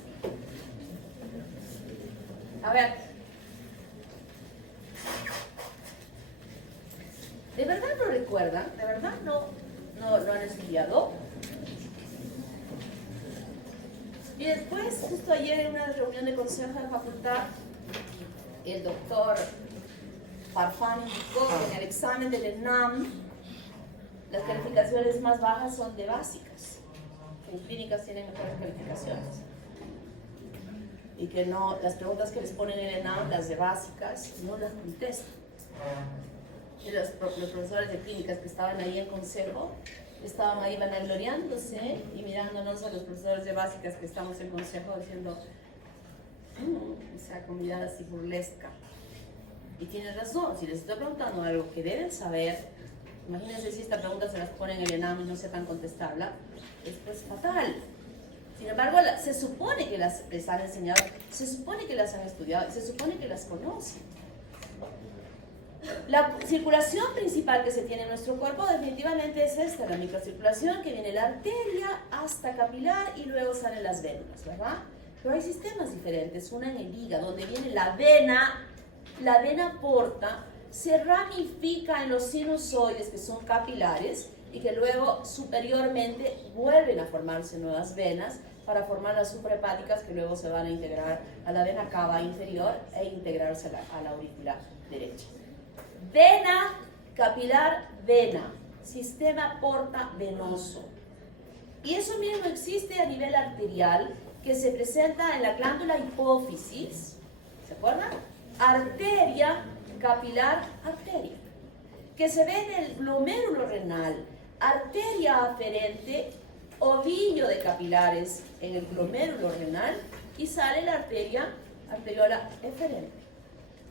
A ver. ¿De verdad no recuerdan? ¿De verdad no lo han estudiado? Y después, justo ayer en una reunión de consejo de facultad, el doctor Farfán indicó que en el examen del ENAM las calificaciones más bajas son de básicas. En clínicas tienen mejores calificaciones. Y que no, las preguntas que les ponen en el ENAM, las de básicas, no las contestan. Y los profesores de clínicas que estaban ahí en consejo, estaban ahí vanagloriándose y mirándonos a los profesores de básicas que estamos en consejo diciendo, o sea, con mirada así burlesca. Y tienes razón, si les estoy preguntando algo que deben saber, imagínense si esta pregunta se las ponen en el ENAM y no sepan contestarla, es pues fatal. Sin embargo, se supone que les han enseñado, se supone que las han estudiado, y se supone que las conocen. La circulación principal que se tiene en nuestro cuerpo definitivamente es esta, la microcirculación que viene de la arteria hasta capilar y luego salen las vénulas, ¿verdad? Pero hay sistemas diferentes, una en el hígado, donde viene la vena porta, se ramifica en los sinusoides, que son capilares, y que luego superiormente vuelven a formarse nuevas venas para formar las suprahepáticas, que luego se van a integrar a la vena cava inferior e integrarse a la aurícula derecha. Vena, capilar, vena, sistema porta venoso. Y eso mismo existe a nivel arterial, que se presenta en la glándula hipófisis, ¿se acuerdan? Arteria, capilar, arteria, que se ve en el glomérulo renal, arteria aferente, ovillo de capilares en el glomérulo renal, y sale la arteriola eferente.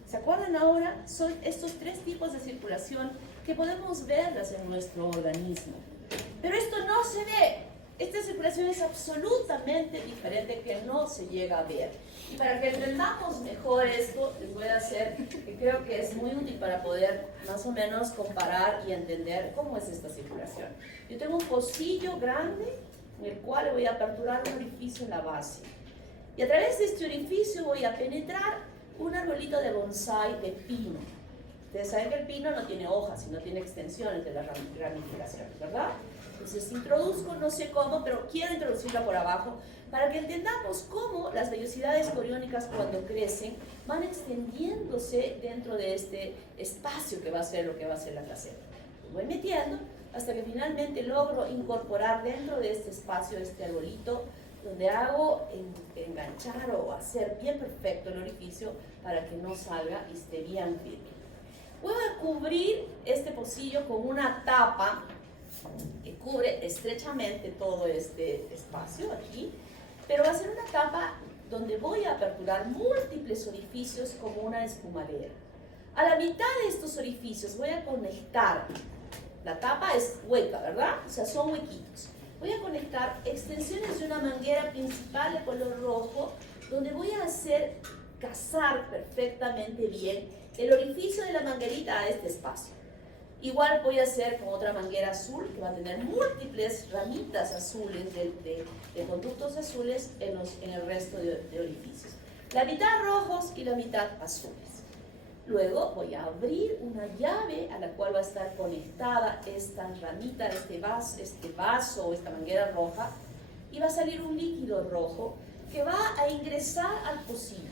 ¿Se acuerdan ahora? Son estos tres tipos de circulación que podemos verlas en nuestro organismo. Pero esto no se ve. Esta circulación es absolutamente diferente, que no se llega a ver. Y para que entendamos mejor esto, les voy a hacer, que creo que es muy útil para poder más o menos comparar y entender cómo es esta circulación. Yo tengo un pocillo grande en el cual le voy a aperturar un orificio en la base. Y a través de este orificio voy a penetrar un arbolito de bonsái de pino. Ustedes saben que el pino no tiene hojas, sino tiene extensiones de las ramificaciones, ¿verdad? Entonces introduzco, no sé cómo, pero quiero introducirla por abajo para que entendamos cómo las vellosidades coriónicas, cuando crecen, van extendiéndose dentro de este espacio que va a ser lo que va a ser la placenta. Lo voy metiendo hasta que finalmente logro incorporar dentro de este espacio, este arbolito, donde hago enganchar o hacer bien perfecto el orificio para que no salga y esté bien firme. Voy a cubrir este pocillo con una tapa que cubre estrechamente todo este espacio aquí, pero va a ser una tapa donde voy a aperturar múltiples orificios como una espumadera. A la mitad de estos orificios voy a conectar, la tapa es hueca, ¿verdad? O sea, son huequitos. Voy a conectar extensiones de una manguera principal de color rojo, donde voy a hacer casar perfectamente bien el orificio de la manguerita a este espacio. Igual voy a hacer con otra manguera azul, que va a tener múltiples ramitas azules de conductos azules en el resto de orificios. La mitad rojos y la mitad azules. Luego voy a abrir una llave a la cual va a estar conectada esta ramita, este vaso o esta manguera roja, y va a salir un líquido rojo que va a ingresar al pocillo.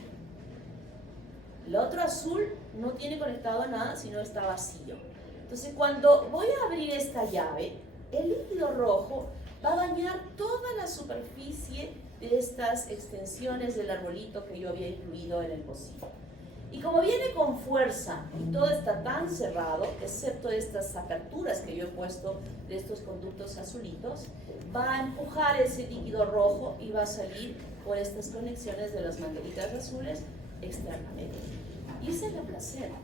El otro azul no tiene conectado nada, sino está vacío. Entonces, cuando voy a abrir esta llave, el líquido rojo va a bañar toda la superficie de estas extensiones del arbolito que yo había incluido en el pocillo. Y como viene con fuerza y todo está tan cerrado, excepto estas aperturas que yo he puesto de estos conductos azulitos, va a empujar ese líquido rojo y va a salir por estas conexiones de las mangueritas azules externamente. Y esa es la placenta,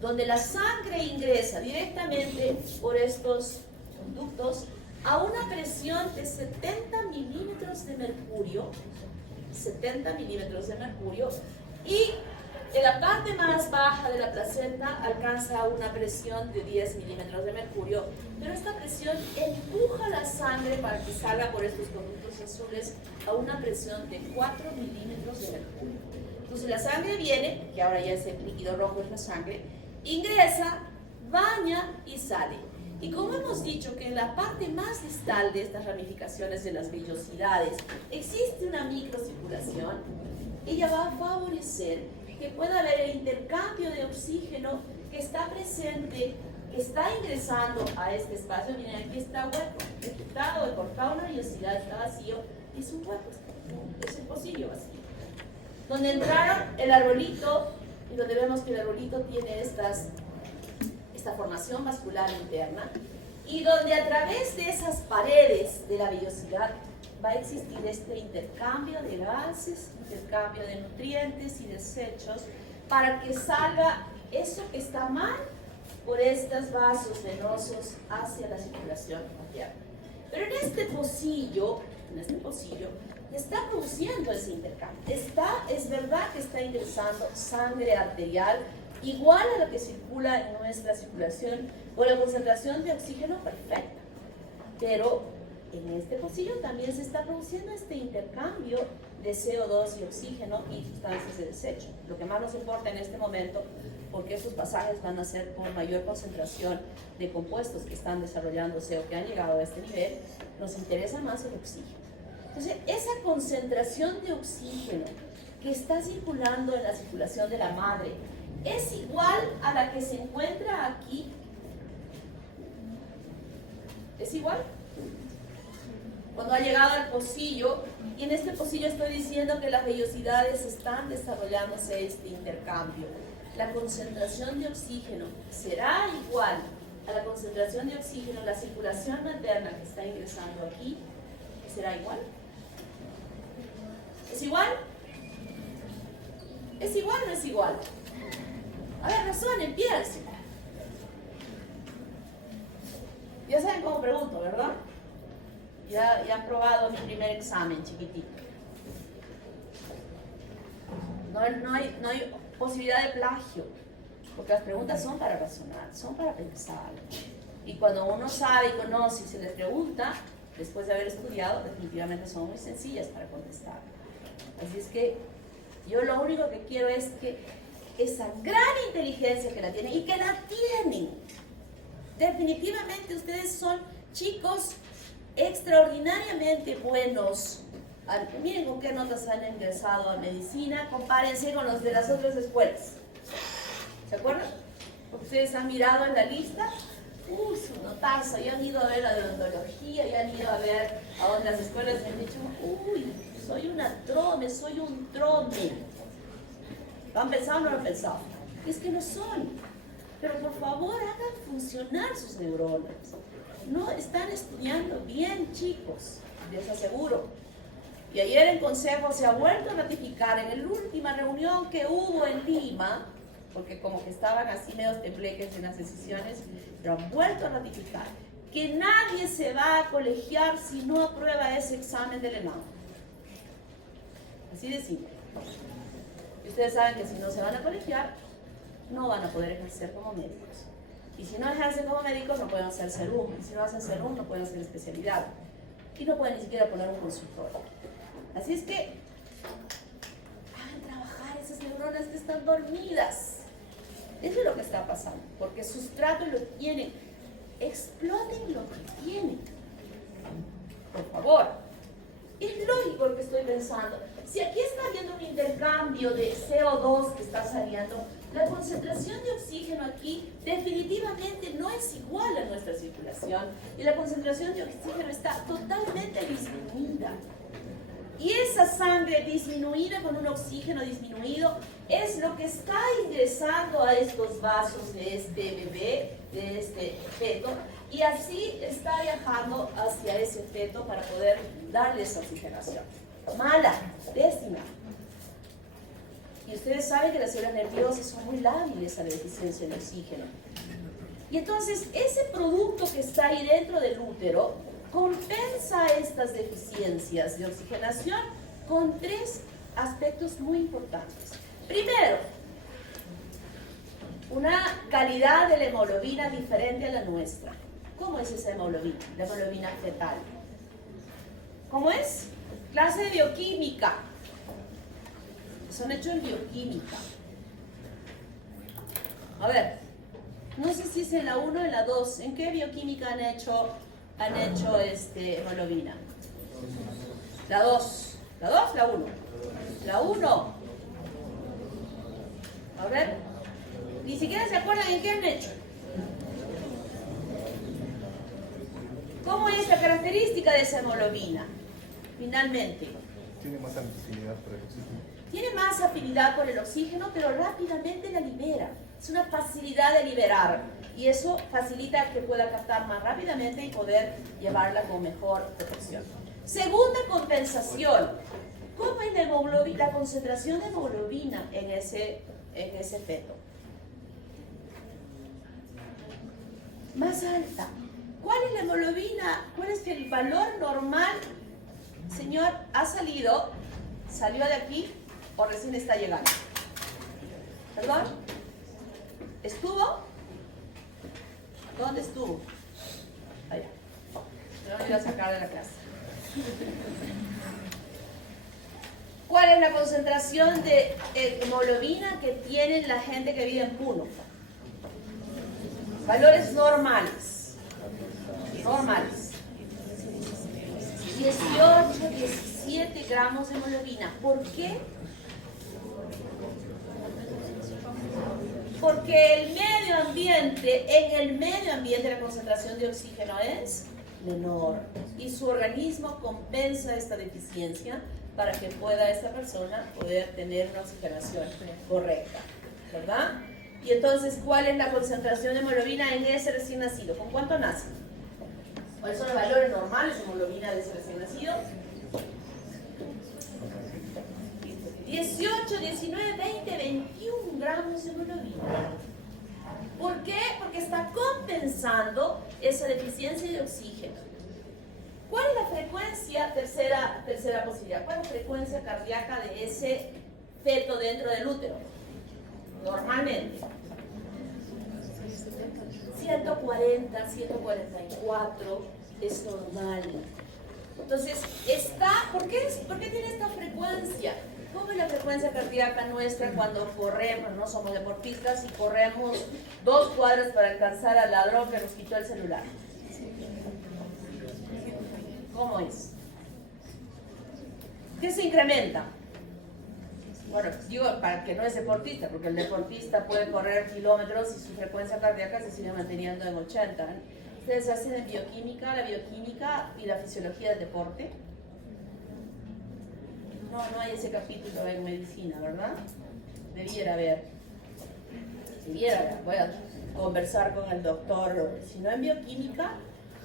donde la sangre ingresa directamente por estos conductos a una presión de 70 milímetros de mercurio, 70 milímetros de mercurio, y en la parte más baja de la placenta alcanza una presión de 10 milímetros de mercurio, pero esta presión empuja la sangre para que salga por estos conductos azules a una presión de 4 milímetros de mercurio. Entonces la sangre viene, que ahora ya ese líquido rojo es la sangre, ingresa, baña y sale. Y como hemos dicho que en la parte más distal de estas ramificaciones de las vellosidades existe una microcirculación, ella va a favorecer que pueda haber el intercambio de oxígeno que está presente, que está ingresando a este espacio. Miren, aquí está hueco, he cortado una vellosidad, está vacío, y es un hueco, es un pocillo vacío. Donde entraron el arbolito, y donde vemos que el arbolito tiene esta formación vascular interna, y donde a través de esas paredes de la vellosidad va a existir este intercambio de gases, intercambio de nutrientes y desechos, para que salga eso que está mal por estos vasos venosos hacia la circulación arterial. Pero en este pocillo, está produciendo ese intercambio. Es verdad que está ingresando sangre arterial igual a lo que circula en nuestra circulación, con la concentración de oxígeno perfecta. Pero en este pocillo también se está produciendo este intercambio de CO2 y oxígeno y sustancias de desecho. Lo que más nos importa en este momento, porque estos pasajes van a ser por mayor concentración de compuestos que están desarrollándose o que han llegado a este nivel, nos interesa más el oxígeno. Entonces, esa concentración de oxígeno que está circulando en la circulación de la madre es igual a la que se encuentra aquí. ¿Es igual? Cuando ha llegado al pocillo, y en este pocillo estoy diciendo que las vellosidades están desarrollándose este intercambio. La concentración de oxígeno será igual a la concentración de oxígeno en la circulación materna que está ingresando aquí. ¿Será igual? ¿Es igual? ¿Es igual o no es igual? A ver, razonen, piensen. Ya saben cómo pregunto, ¿verdad? Ya han probado mi primer examen chiquitito. No hay posibilidad de plagio, porque las preguntas son para razonar, son para pensar. Y cuando uno sabe y conoce y se les pregunta, después de haber estudiado, definitivamente son muy sencillas para contestar. Así es que yo lo único que quiero es que esa gran inteligencia que la tienen y que la tienen, definitivamente ustedes son chicos extraordinariamente buenos. Miren con qué notas han ingresado a medicina, compárense con los de las otras escuelas. ¿Se acuerdan? Porque ustedes han mirado en la lista, su notazo, y han ido a ver la de odontología, y han ido a ver a otras escuelas y han dicho, soy una trome, soy un trome. ¿Lo han pensado o no lo han pensado? Es que no son. Pero por favor, hagan funcionar sus neuronas. No están estudiando bien, chicos, les aseguro. Y ayer el Consejo se ha vuelto a ratificar en la última reunión que hubo en Lima, porque como que estaban así medio tembleques en las decisiones, pero han vuelto a ratificar que nadie se va a colegiar si no aprueba ese examen del ENAM. Así de simple. Y ustedes saben que si no se van a colegiar, no van a poder ejercer como médicos. Y si no ejercen como médicos, no pueden hacer serum. Y si no hacen serum, no pueden hacer especialidad. Y no pueden ni siquiera poner un consultorio. Así es que hagan trabajar esas neuronas que están dormidas. Eso es lo que está pasando. Porque sustrato lo tienen. Exploten lo que tienen. Por favor. Es lógico lo que estoy pensando. Si aquí está habiendo un intercambio de CO2 que está saliendo, la concentración de oxígeno aquí definitivamente no es igual a nuestra circulación y la concentración de oxígeno está totalmente disminuida. Y esa sangre disminuida con un oxígeno disminuido es lo que está ingresando a estos vasos de este bebé, de este feto, y así está viajando hacia ese feto para poder darle esa oxigenación. Mala, pésima. Y ustedes saben que las células nerviosas son muy lábiles a la deficiencia de oxígeno. Y entonces ese producto que está ahí dentro del útero compensa estas deficiencias de oxigenación con tres aspectos muy importantes. Primero, una calidad de la hemoglobina diferente a la nuestra. ¿Cómo es esa hemoglobina? La hemoglobina fetal. ¿Cómo es? Clase de bioquímica. Son hechos en bioquímica. A ver, no sé si es en la 1 o en la 2. ¿En qué bioquímica han hecho hemoglobina? La 2. ¿La 2? La 1. La 1. A ver. Ni siquiera se acuerdan en qué han hecho. ¿Cómo es la característica de esa hemoglobina? Finalmente. Tiene más afinidad por el oxígeno. Tiene más afinidad por el oxígeno, pero rápidamente la libera. Es una facilidad de liberar. Y eso facilita que pueda captar más rápidamente y poder llevarla con mejor protección. Segunda compensación. ¿Cómo es la concentración de hemoglobina en ese feto? Más alta. ¿Cuál es la hemoglobina? ¿Cuál es el valor normal? Señor, ¿ha salido? ¿Salió de aquí o recién está llegando? ¿Perdón? ¿Estuvo? ¿Dónde estuvo? Allá. Me voy a sacar de la clase. ¿Cuál es la concentración de hemoglobina que tiene la gente que vive en Puno? Valores normales. Normales. 18, 17 gramos de hemoglobina. ¿Por qué? Porque en el medio ambiente la concentración de oxígeno es menor y su organismo compensa esta deficiencia para que pueda esta persona poder tener una oxigenación correcta, ¿verdad? Y entonces, ¿cuál es la concentración de hemoglobina en ese recién nacido? ¿Con cuánto nace? ¿Cuáles son los valores normales de hemoglobina de ese recién nacido? 18, 19, 20, 21 gramos de hemoglobina. ¿Por qué? Porque está compensando esa deficiencia de oxígeno. ¿Cuál es la frecuencia? Tercera posibilidad. ¿Cuál es la frecuencia cardíaca de ese feto dentro del útero? Normalmente 140, 144 es normal. Entonces, ¿por qué tiene esta frecuencia? ¿Cómo es la frecuencia cardíaca nuestra cuando corremos? No somos deportistas y corremos 2 cuadras para alcanzar al ladrón que nos quitó el celular. ¿Cómo es? ¿Qué se incrementa? Bueno, digo para el que no es deportista, porque el deportista puede correr kilómetros y su frecuencia cardíaca se sigue manteniendo en 80. Ustedes hacen en bioquímica, la bioquímica y la fisiología del deporte. No hay ese capítulo en medicina, ¿verdad? Debiera haber. Voy a conversar con el doctor, si no en bioquímica,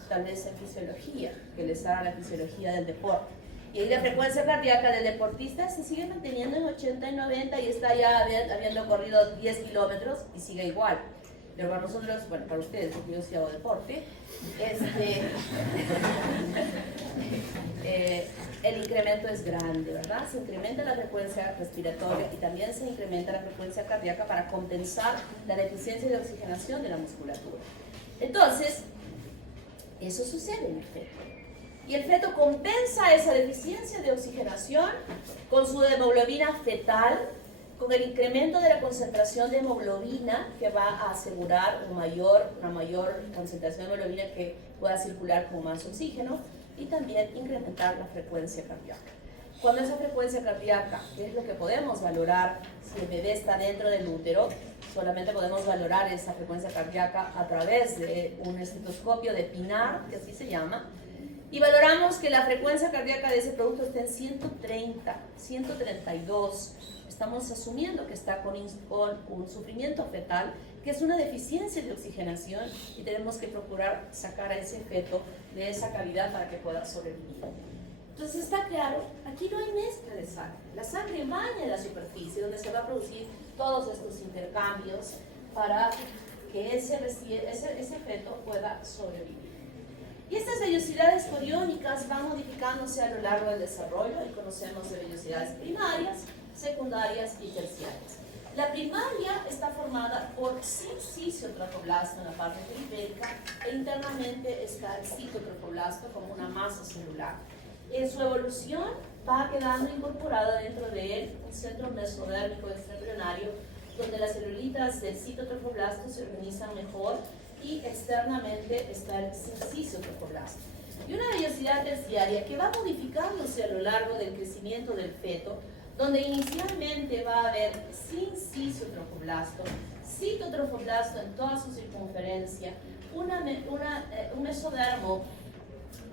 tal vez en fisiología, que les haga la fisiología del deporte. Y ahí la frecuencia cardíaca del deportista se sigue manteniendo en 80 y 90 y está ya habiendo corrido 10 kilómetros y sigue igual. Pero para nosotros, bueno, para ustedes, porque yo sí hago deporte, el incremento es grande, ¿verdad? Se incrementa la frecuencia respiratoria y también se incrementa la frecuencia cardíaca para compensar la deficiencia de oxigenación de la musculatura. Entonces, eso sucede en el feto. Y el feto compensa esa deficiencia de oxigenación con su hemoglobina fetal, con el incremento de la concentración de hemoglobina que va a asegurar una mayor concentración de hemoglobina que pueda circular con más oxígeno y también incrementar la frecuencia cardíaca. Cuando esa frecuencia cardíaca, que es lo que podemos valorar si el bebé está dentro del útero, solamente podemos valorar esa frecuencia cardíaca a través de un estetoscopio de Pinar, que así se llama, y valoramos que la frecuencia cardíaca de ese producto está en 130, 132. Estamos asumiendo que está con un sufrimiento fetal, que es una deficiencia de oxigenación y tenemos que procurar sacar a ese feto de esa cavidad para que pueda sobrevivir. Entonces está claro, aquí no hay mezcla de sangre. La sangre baña la superficie donde se va a producir todos estos intercambios para que ese feto pueda sobrevivir. Y estas vellosidades coriónicas van modificándose a lo largo del desarrollo y conocemos de vellosidades primarias, secundarias y terciarias. La primaria está formada por sinciciotropoblasto en la parte periférica e internamente está el citotropoblasto como una masa celular. En su evolución va quedando incorporada dentro de él un centro mesodérmico extraembrionario donde las celulitas del citotropoblasto se organizan mejor y externamente está el sinciciotropoblasto. Y una vellosidad terciaria que va modificándose a lo largo del crecimiento del feto, donde inicialmente va a haber sinciciotropoblasto, citotropoblasto en toda su circunferencia, un mesodermo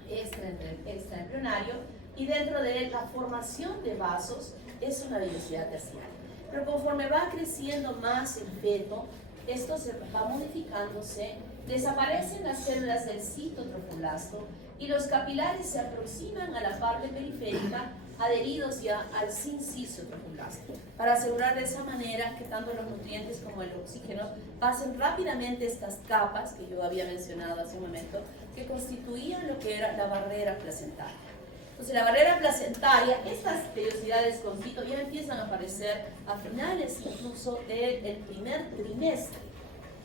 extraembrionario y dentro de él la formación de vasos es una vellosidad terciaria. Pero conforme va creciendo más el feto, esto se va modificándose, desaparecen las células del citotropoblasto y los capilares se aproximan a la parte periférica adheridos ya al sinciciotropoblasto, para asegurar de esa manera que tanto los nutrientes como el oxígeno pasen rápidamente estas capas que yo había mencionado hace un momento, que constituían lo que era la barrera placentaria. Entonces la barrera placentaria, estas vellosidades con fito ya empiezan a aparecer a finales incluso del primer trimestre.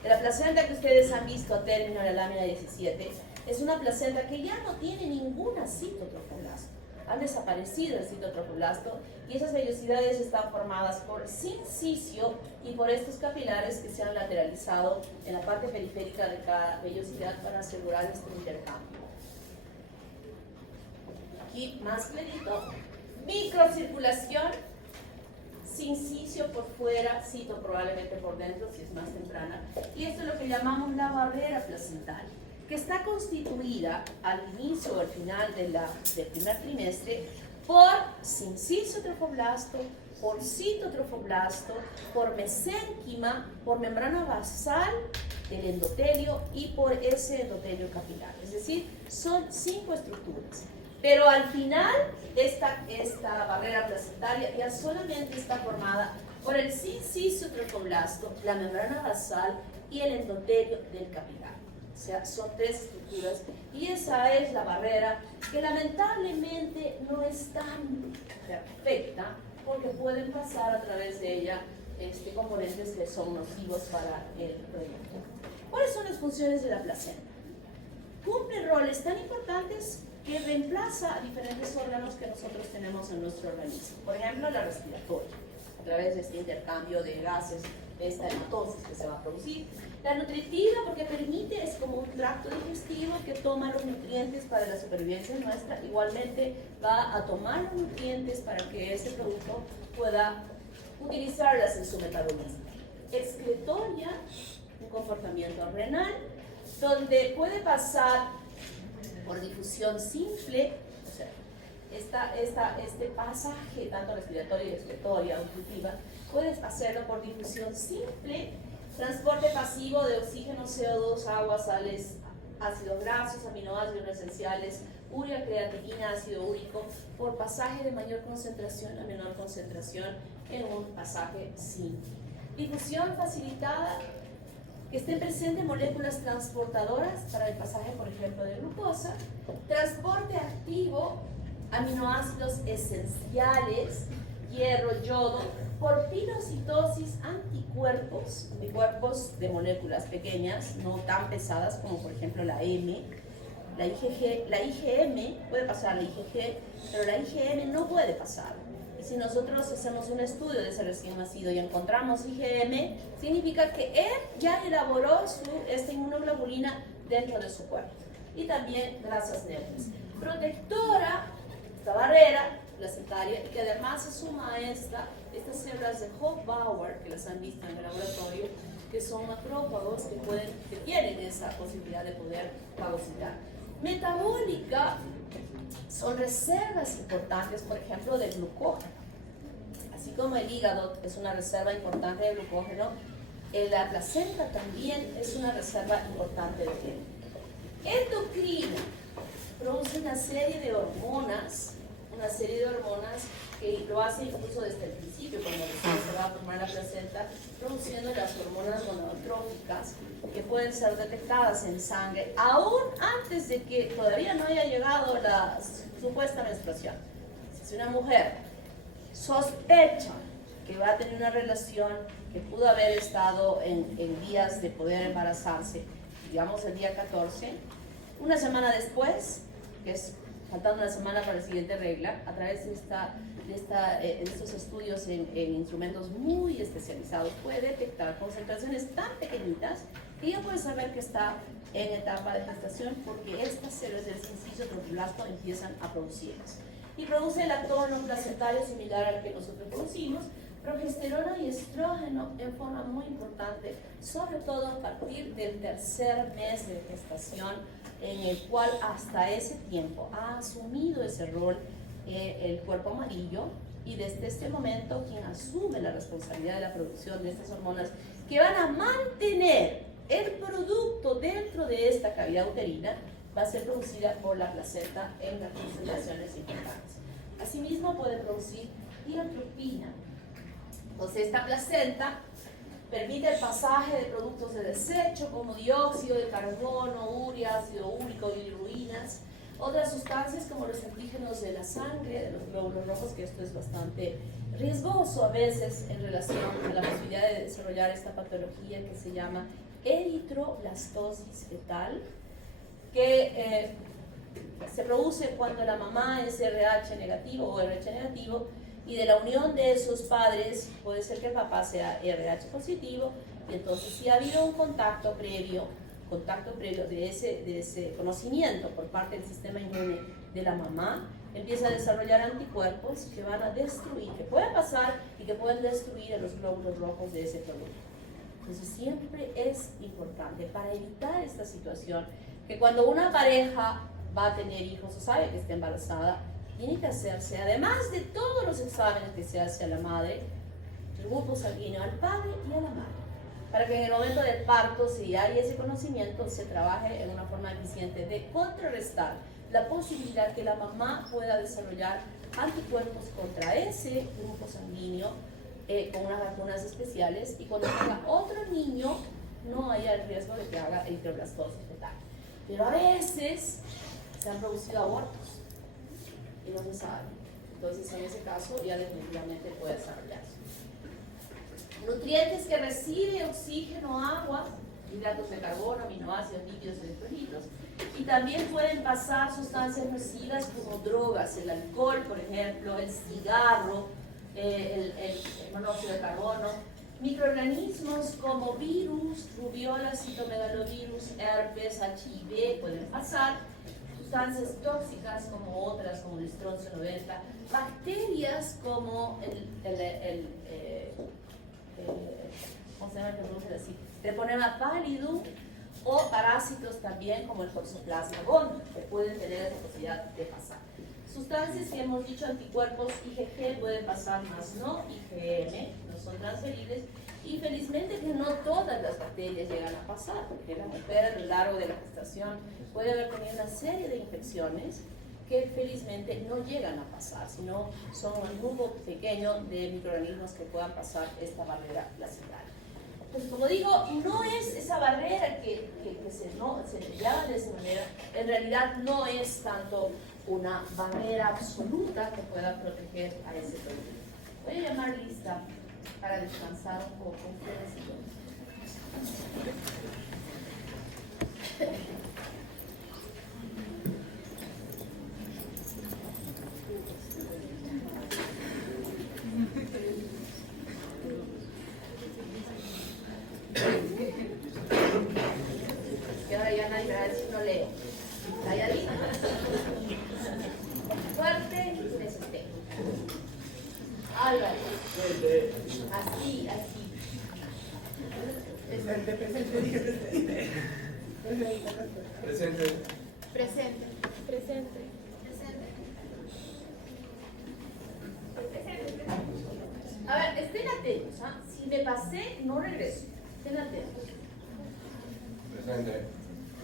La placenta que ustedes han visto a término de la lámina 17 es una placenta que ya no tiene ninguna citotropoblasto. han desaparecido el citotrofoblasto y esas vellosidades están formadas por sincicio y por estos capilares que se han lateralizado en la parte periférica de cada vellosidad para asegurar este intercambio. Aquí más clarito, microcirculación, sincicio por fuera, cito probablemente por dentro si es más temprana, y esto es lo que llamamos la barrera placental, que está constituida al inicio o al final del primer trimestre por sincicio trofoblasto, por citotrofoblasto, por mesénquima, por membrana basal del endotelio y por ese endotelio capilar. Es decir, son 5 estructuras. Pero al final, esta barrera placentaria ya solamente está formada por el sincicio trofoblasto, la membrana basal y el endotelio del capilar. O sea, son 3 estructuras y esa es la barrera que lamentablemente no es tan perfecta porque pueden pasar a través de ella componentes que son nocivos para el producto. ¿Cuáles son las funciones de la placenta? Cumple roles tan importantes que reemplaza a diferentes órganos que nosotros tenemos en nuestro organismo. Por ejemplo, la respiratoria, a través de este intercambio de gases, de esta hematosis que se va a producir. La nutritiva, porque permite, es como un tracto digestivo que toma los nutrientes para la supervivencia nuestra. Igualmente va a tomar los nutrientes para que ese producto pueda utilizarlas en su metabolismo. Excretoria, un comportamiento renal, donde puede pasar por difusión simple, o sea, este pasaje, tanto respiratoria y excretoria, nutritiva, puedes hacerlo por difusión simple, transporte pasivo de oxígeno, CO2, agua, sales, ácidos grasos, aminoácidos no esenciales, urea, creatinina, ácido úrico, por pasaje de mayor concentración a menor concentración en un pasaje simple. Difusión facilitada, que estén presentes moléculas transportadoras para el pasaje, por ejemplo, de glucosa. Transporte activo, aminoácidos esenciales, hierro, yodo, por pinocitosis, anticuerpos, anticuerpos de moléculas pequeñas, no tan pesadas como por ejemplo la M, la IgM, puede pasar la IgG, pero la IgM no puede pasar. Y si nosotros hacemos un estudio de ese recién nacido y encontramos IgM, significa que él ya elaboró esta inmunoglobulina dentro de su cuerpo. Y también grasas neutras. Protectora, esta barrera placentaria, y que además se suma a estas células de Hoffbauer, que las han visto en el laboratorio, que son macrófagos que tienen esa posibilidad de poder fagocitar. Metabólica, son reservas importantes, por ejemplo, de glucógeno. Así como el hígado es una reserva importante de glucógeno, la placenta también es una reserva importante de él. Endocrina, produce una serie de hormonas que lo hace incluso desde el principio, cuando se va a formar la placenta, produciendo las hormonas gonadotróficas que pueden ser detectadas en sangre aún antes de que todavía no haya llegado la supuesta menstruación. Si una mujer sospecha que va a tener una relación que pudo haber estado en días de poder embarazarse, digamos el día 14, una semana después, que es faltando una semana para la siguiente regla, a través de estos estudios en instrumentos muy especializados, puede detectar concentraciones tan pequeñitas que ya puede saber que está en etapa de gestación, porque estas células del sincicio trofoblasto empiezan a producirlas. Y produce el lactono placentario similar al que nosotros producimos, progesterona y estrógeno en forma muy importante, sobre todo a partir del tercer mes de gestación, en el cual hasta ese tiempo ha asumido ese rol el cuerpo amarillo, y desde este momento quien asume la responsabilidad de la producción de estas hormonas que van a mantener el producto dentro de esta cavidad uterina va a ser producida por la placenta en las concentraciones importantes. Asimismo puede producir tiotropina. Entonces esta placenta permite el pasaje de productos de desecho como dióxido de carbono, urea, ácido úrico, bilirruinas, otras sustancias como los antígenos de la sangre, de los glóbulos rojos, que esto es bastante riesgoso a veces en relación a la posibilidad de desarrollar esta patología que se llama eritroblastosis fetal, que se produce cuando la mamá es RH negativo o RH negativo, y de la unión de esos padres puede ser que el papá sea RH positivo, y entonces si ha habido un contacto previo de ese conocimiento por parte del sistema inmune de la mamá, empieza a desarrollar anticuerpos que van a destruir, que pueden pasar y que pueden destruir a los glóbulos rojos de ese producto. Entonces siempre es importante para evitar esta situación que cuando una pareja va a tener hijos o sabe que está embarazada, tiene que hacerse, además de todos los exámenes que se hace a la madre, el grupo sanguíneo al padre y a la madre, para que en el momento del parto, si hay ese conocimiento, se trabaje en una forma eficiente de contrarrestar la posibilidad que la mamá pueda desarrollar anticuerpos contra ese grupo sanguíneo con unas vacunas especiales, y cuando tenga otro niño no haya el riesgo de que haga eritroblastosis fetal. Pero a veces se han producido abortos y no se sabe. Entonces en ese caso ya definitivamente puede desarrollarse. Nutrientes que recibe oxígeno, agua, hidratos de carbono, aminoácidos, lípidos, electrolitos, y también pueden pasar sustancias nocivas como drogas, el alcohol, por ejemplo, el cigarro, el monóxido de carbono, microorganismos como virus, rubiola, citomegalovirus, herpes, HIV pueden pasar, sustancias tóxicas como otras, como el estroncio 90, bacterias como ¿cómo se llama? Treponema pallidum, o parásitos también como el Toxoplasma gondii, que pueden tener esa posibilidad de pasar. Sustancias que hemos dicho, anticuerpos IgG pueden pasar, más no IgM, no son transferibles, y felizmente que no todas las bacterias llegan a pasar, porque la mujer a lo largo de la gestación puede haber tenido una serie de infecciones que felizmente no llegan a pasar, sino son un grupo pequeño de microorganismos que puedan pasar esta barrera placental. Pues como digo, no es esa barrera que se llama de esa manera, en realidad no es tanto una barrera absoluta que pueda proteger a ese producto. Voy a llamar lista para descansar un poco. Que ahora ya nadie me va a decir no leo. Calladita. Fuerte y resistente. Álvaro. Así, así. Presente. A ver, estén atentos, ¿ah? Si me pasé, no regreso. Estén atentos.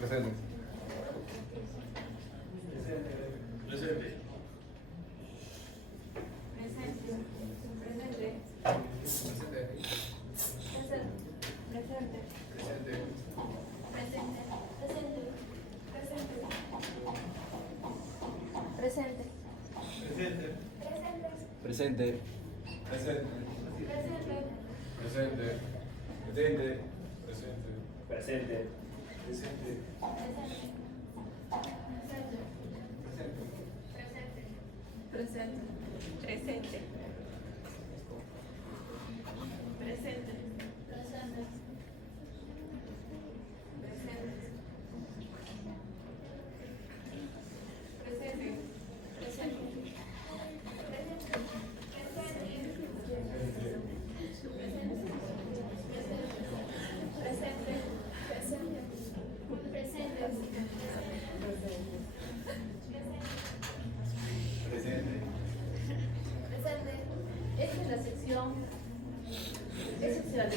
Presente. Presente. Esta es la sección excepcional de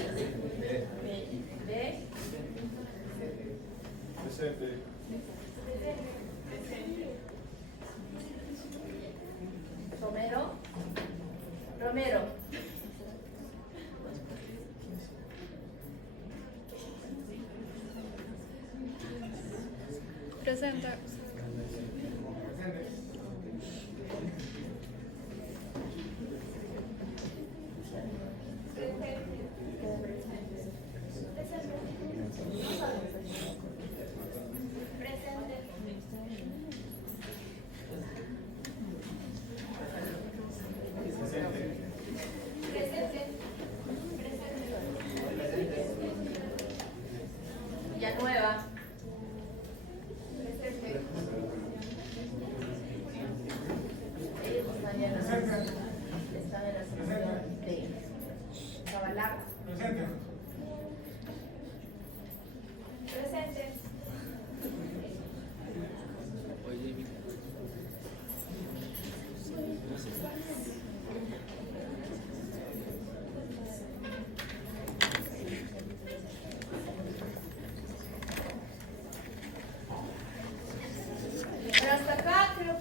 Romero. Presente.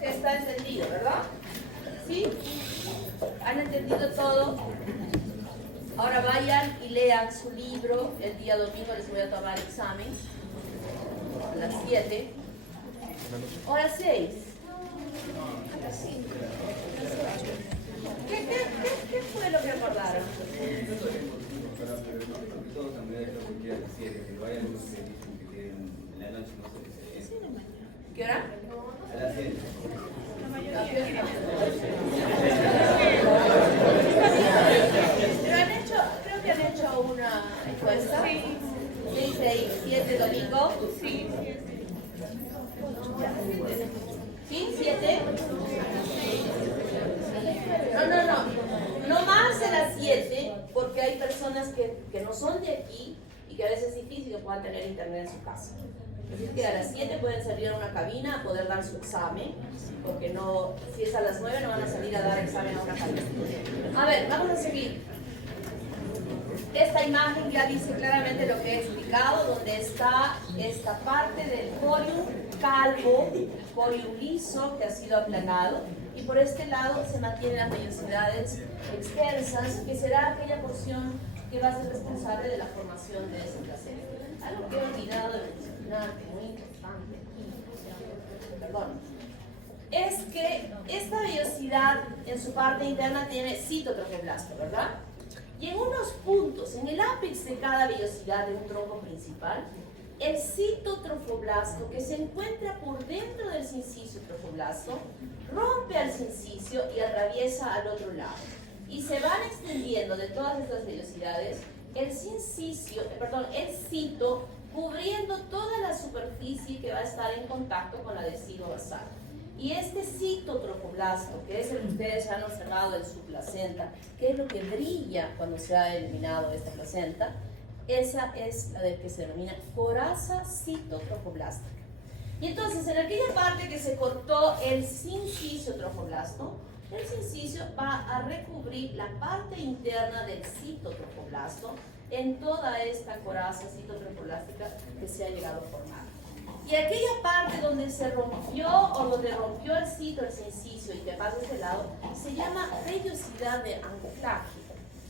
que está entendido, ¿verdad? ¿Sí? ¿Han entendido todo? Ahora vayan y lean su libro. El día domingo les voy a tomar examen. A las 7. O a las 6. A las 5. ¿Qué fue lo que acordaron? Todos también lo que quieran decir, que vayan los que dicen que quieren en la noche, no sé qué se ¿Qué hora? A las 7. Pero creo que han hecho una encuesta. Sí. 6, 6, 7 domingo. Sí, 7. ¿Sí? 7. No más de las 7, porque hay personas que no son de aquí y que a veces es difícil que puedan tener internet en su casa. Así que a las 7 pueden salir a una cabina a poder dar su examen, porque no, si es a las 9 no van a salir a dar examen a una cabina. A ver, vamos a seguir. Esta imagen ya dice claramente lo que he explicado, donde está esta parte del corium calvo, corium liso que ha sido aplanado, y por este lado se mantienen las vellosidades extensas, que será aquella porción que va a ser responsable de la formación de ese placenta. Algo que he olvidado de mencionar, muy importante aquí, perdón, es que esta vellosidad en su parte interna tiene citotrofoblasto, ¿verdad? Y en unos puntos, en el ápice de cada vellosidad de un tronco principal, el citotrofoblasto que se encuentra por dentro del sincicio trofoblasto rompe al sincicio y atraviesa al otro lado. Y se van extendiendo de todas estas vellosidades el cito cubriendo toda la superficie que va a estar en contacto con la deciduo basal. Y este citotrofoblasto, que es el que ustedes han observado en su placenta, que es lo que brilla cuando se ha eliminado esta placenta, esa es la que se denomina coraza citotrofoblástica. Y entonces, en aquella parte que se cortó el sincicio trofoblasto, el sincicio va a recubrir la parte interna del citotrofoblasto en toda esta coraza citotrofoblástica que se ha llegado a formar. Y aquella parte donde se rompió o donde rompió el sincicio y que pasa a este lado, se llama vellosidad de anclaje,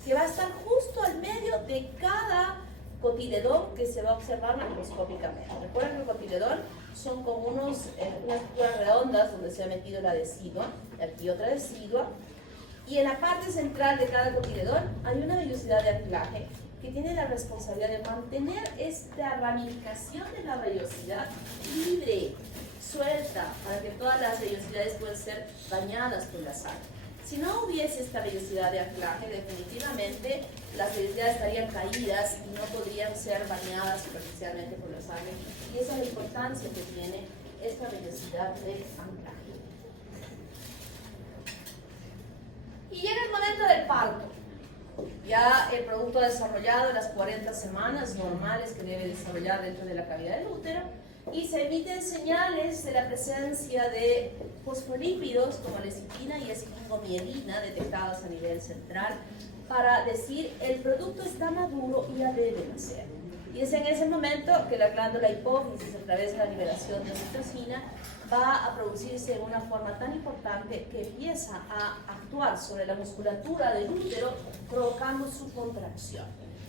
que va a estar justo al medio de cada cotiledón que se va a observar macroscópicamente. Recuerden que el cotiledón son como unas estructuras redondas donde se ha metido la decidua, y aquí otra decidua, y en la parte central de cada cotiledón hay una vellosidad de anclaje que tiene la responsabilidad de mantener esta ramificación de la vellosidad libre, suelta, para que todas las vellosidades puedan ser bañadas por la sal. Si no hubiese esta vellosidad de anclaje, definitivamente las vellosidades estarían caídas y no podrían ser bañadas superficialmente por la sangre. Y esa es la importancia que tiene esta vellosidad de anclaje. Y llega el momento del parto. Ya el producto desarrollado en las 40 semanas normales que debe desarrollar dentro de la cavidad del útero, y se emiten señales de la presencia de fosfolípidos como lecitina y esfingomielina detectados a nivel central para decir el producto está maduro y ya debe nacer. Y es en ese momento que la glándula hipófisis, a través de la liberación de oxitocina, va a producirse de una forma tan importante que empieza a actuar sobre la musculatura del útero, provocando su contracción.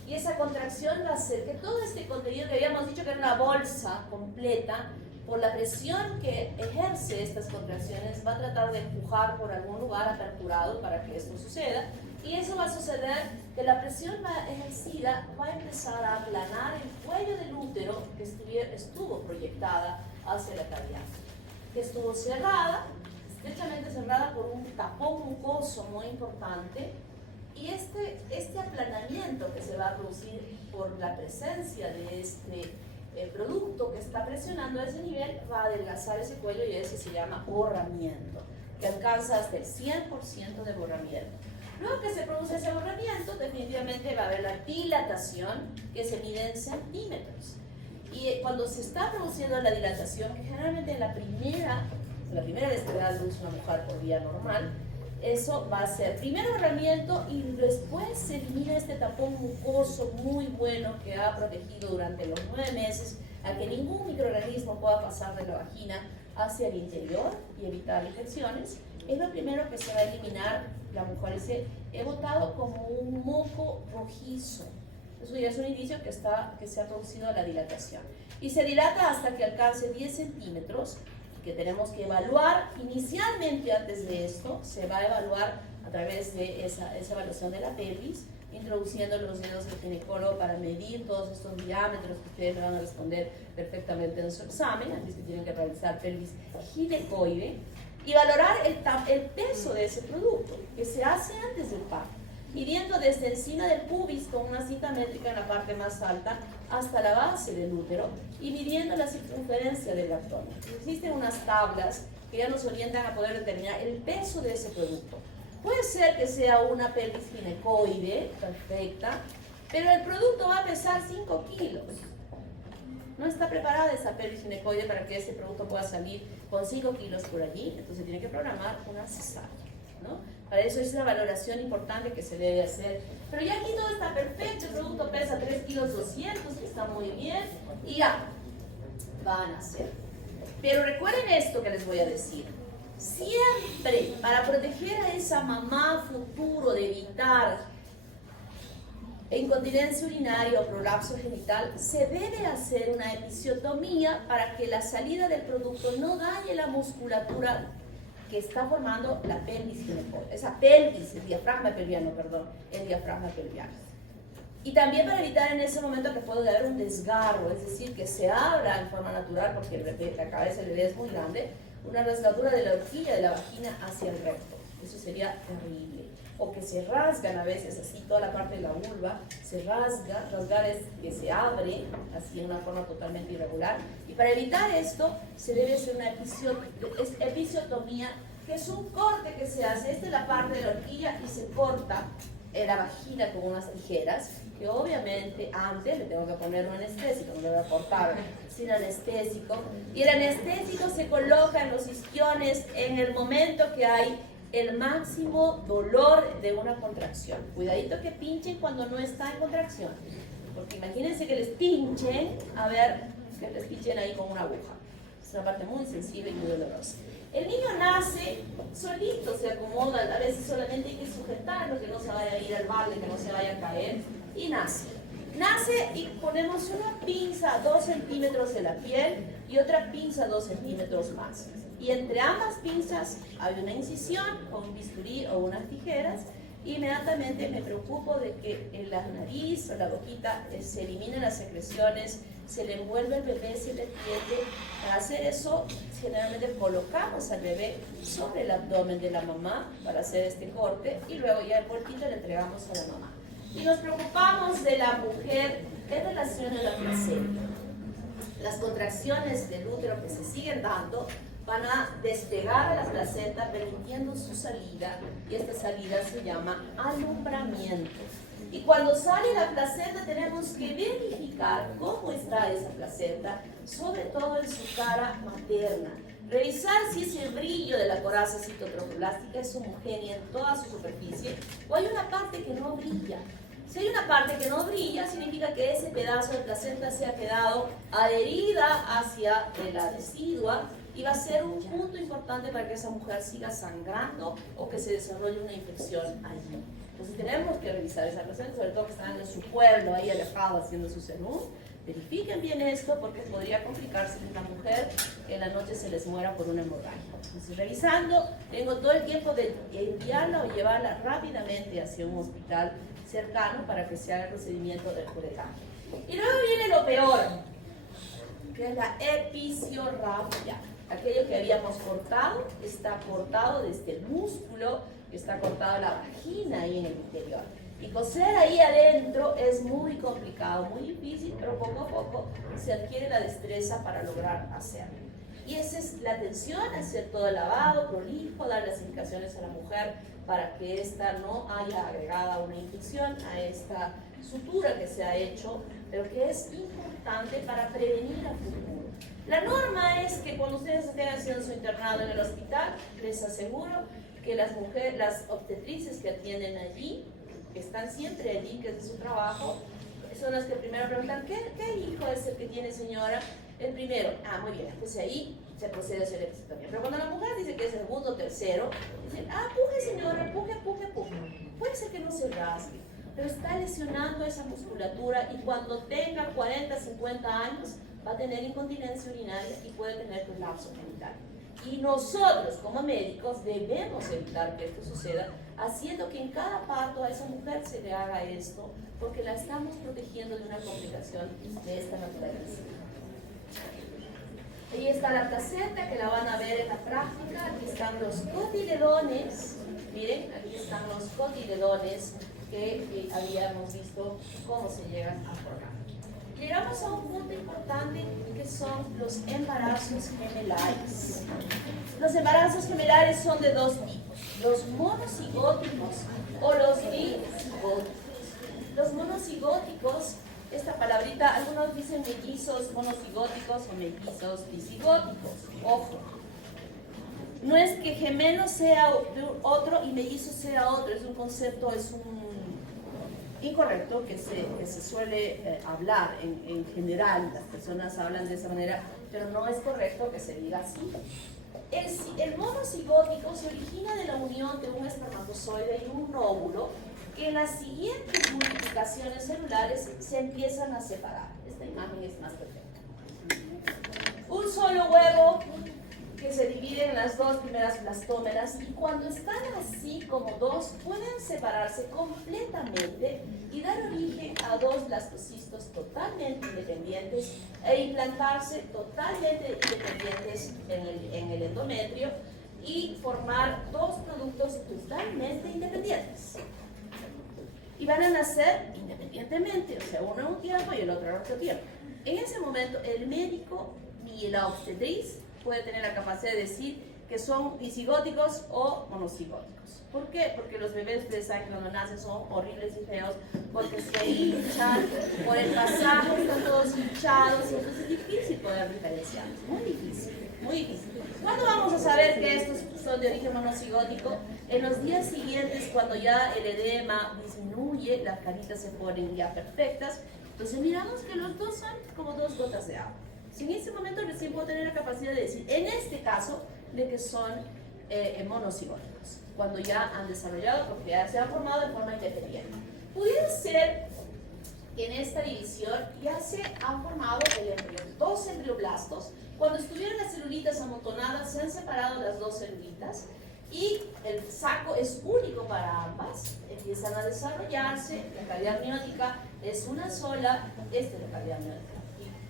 Y esa contracción va a hacer que todo este contenido que habíamos dicho que era una bolsa completa, por la presión que ejerce estas contracciones, va a tratar de empujar por algún lugar aperturado para que esto suceda. Y eso va a suceder que la presión ejercida va a empezar a aplanar el cuello del útero que estuvo proyectada hacia la cavidad, que estuvo cerrada, estrechamente cerrada por un tapón mucoso muy importante. Y este aplanamiento que se va a producir por la presencia de este producto que está presionando a ese nivel va a adelgazar ese cuello, y ese se llama borramiento, que alcanza hasta el 100% de borramiento. Luego que se produce ese borramiento, definitivamente va a haber la dilatación, que se mide en centímetros. Y cuando se está produciendo la dilatación, que generalmente en la primera vez que da luz una mujer por vía normal, eso va a ser primero borramiento y después se elimina este tapón mucoso muy bueno que ha protegido durante los 9 meses a que ningún microorganismo pueda pasar de la vagina hacia el interior y evitar infecciones, es lo primero que se va a eliminar. La mujer dice, he botado como un moco rojizo. Eso ya es un indicio que se ha producido la dilatación. Y se dilata hasta que alcance 10 centímetros, que tenemos que evaluar inicialmente. Antes de esto, se va a evaluar a través de esa evaluación de la pelvis, introduciendo los dedos del ginecólogo para medir todos estos diámetros que ustedes me van a responder perfectamente en su examen. Así que tienen que realizar pelvis ginecoide y valorar el peso de ese producto, que se hace antes del parto, midiendo desde encima del pubis con una cinta métrica en la parte más alta hasta la base del útero y midiendo la circunferencia del abdomen. Existen unas tablas que ya nos orientan a poder determinar el peso de ese producto. Puede ser que sea una pelvis ginecoide perfecta, pero el producto va a pesar 5 kilos. No está preparada esa pelvis ginecoide para que ese producto pueda salir con 5 kilos por allí, entonces tiene que programar una cesárea, ¿no? Para eso es una valoración importante que se debe hacer. Pero ya aquí todo está perfecto, el producto pesa 3 kilos 200, que está muy bien, y ya, van a hacer. Pero recuerden esto que les voy a decir. Siempre, para proteger a esa mamá futuro de evitar incontinencia urinaria o prolapso genital, se debe hacer una episiotomía para que la salida del producto no dañe la musculatura que está formando la pelvis ginecoide. Esa pelvis, el diafragma pelviano. Y también para evitar en ese momento que pueda haber un desgarro, es decir, que se abra en forma natural, porque la cabeza del bebé es muy grande, una rasgadura de la horquilla de la vagina hacia el recto. Eso sería terrible. O que se rasgan a veces así, toda la parte de la vulva se rasga. Rasgar es que se abre así en una forma totalmente irregular. Y para evitar esto se debe hacer una episiotomía, que es un corte que se hace. Esta es la parte de la horquilla y se corta la vagina con unas tijeras, que obviamente antes le tengo que poner un anestésico, no le voy a cortar sin anestésico. Y el anestésico se coloca en los isquiones en el momento que hay el máximo dolor de una contracción. Cuidadito que pinchen cuando no está en contracción, porque imagínense que les pinchen, que les pinchen ahí con una aguja. Es una parte muy sensible y muy dolorosa. El niño nace solito, se acomoda, a veces solamente hay que sujetarlo, que no se vaya a ir al balde, que no se vaya a caer, y nace. Nace y ponemos una pinza a 2 centímetros de la piel y otra pinza a 2 centímetros más. Y entre ambas pinzas hay una incisión con un bisturí o unas tijeras. Inmediatamente me preocupo de que en la nariz o la boquita se eliminen las secreciones, se le envuelve el bebé, se le tiende. Para hacer eso, generalmente colocamos al bebé sobre el abdomen de la mamá para hacer este corte y luego ya el vueltito le entregamos a la mamá. Y nos preocupamos de la mujer en relación a la placenta. Las contracciones del útero que se siguen dando van a despegar a la placenta permitiendo su salida, y esta salida se llama alumbramiento. Y cuando sale la placenta tenemos que verificar cómo está esa placenta, sobre todo en su cara materna. Revisar si ese brillo de la coraza citotrofoblástica es homogénea en toda su superficie o hay una parte que no brilla. Si hay una parte que no brilla, significa que ese pedazo de placenta se ha quedado adherida hacia la decidua y va a ser un punto importante para que esa mujer siga sangrando o que se desarrolle una infección allí. Entonces tenemos que revisar esa placenta, sobre todo que están en su pueblo, ahí alejado haciendo su cenú. Verifiquen bien esto porque podría complicarse que la mujer en la noche se les muera por una hemorragia. Entonces, revisando, tengo todo el tiempo de enviarla o llevarla rápidamente hacia un hospital cercano para que se haga el procedimiento del curetaje. Y luego viene lo peor, que es la episiorrafia. Aquello que habíamos cortado, está cortado desde el músculo, está cortado la vagina ahí en el interior. Y coser ahí adentro es muy complicado, muy difícil, pero poco a poco se adquiere la destreza para lograr hacerlo. Y esa es la atención, hacer todo el lavado, prolijo, dar las indicaciones a la mujer para que ésta no haya agregada una infección a esta sutura que se ha hecho, pero que es importante para prevenir a futuro. La norma es que cuando ustedes estén haciendo su internado en el hospital, les aseguro que las obstetrices que atienden allí, que están siempre allí, que es de su trabajo, son las que primero preguntan, ¿qué hijo es el que tiene, señora? El primero, muy bien, pues ahí se procede a hacer ectotomía. Pero cuando la mujer dice que es el segundo o tercero, dicen, puje señora, puje. Puede ser que no se rasgue, pero está lesionando esa musculatura y cuando tenga 40, 50 años va a tener incontinencia urinaria y puede tener prolapso genital. Y nosotros como médicos debemos evitar que esto suceda, haciendo que en cada parto a esa mujer se le haga esto, porque la estamos protegiendo de una complicación de esta naturaleza. Ahí está la placenta, que la van a ver en la práctica. Aquí están los cotiledones. Miren, aquí están los cotiledones que habíamos visto cómo se llegan a formar. Llegamos a un punto importante que son los embarazos gemelares. Los embarazos gemelares son de dos tipos, los monocigóticos o los bicigóticos. Los monocigóticos, esta palabrita, algunos dicen mellizos monocigóticos o mellizos bicigóticos. Ojo, no es que gemelo sea otro y mellizo sea otro, es un concepto, es un incorrecto que se suele hablar en general, las personas hablan de esa manera, pero no es correcto que se diga así. El monocigótico se origina de la unión de un espermatozoide y un óvulo que en las siguientes multiplicaciones celulares se empiezan a separar. Esta imagen es más perfecta. Un solo huevo que se divide en las dos primeras blastómeras y cuando están así como dos pueden separarse completamente y dar origen a dos blastocistos totalmente independientes e implantarse totalmente independientes en el endometrio y formar dos productos totalmente independientes. Y van a nacer independientemente, o sea, uno en un tiempo y el otro en otro tiempo. En ese momento el médico y la obstetriz puede tener la capacidad de decir que son disigóticos o monocigóticos. ¿Por qué? Porque los bebés, ustedes saben que cuando nacen son horribles y feos, porque se hinchan, por el pasaje están todos hinchados, entonces es difícil poder diferenciarlos, muy difícil, muy difícil. ¿Cuándo vamos a saber que estos son de origen monocigótico? En los días siguientes, cuando ya el edema disminuye, las caritas se ponen ya perfectas, entonces miramos que los dos son como dos gotas de agua. En ese momento recién puedo tener la capacidad de decir, en este caso, de que son monocigóticos, cuando ya han desarrollado, porque ya se han formado de forma independiente. Pudiera ser que en esta división ya se han formado dos embrioblastos. Cuando estuvieron las celulitas amontonadas, se han separado las dos celulitas y el saco es único para ambas. Empiezan a desarrollarse, la cavidad amniótica es una sola, esta es la cavidad amniótica.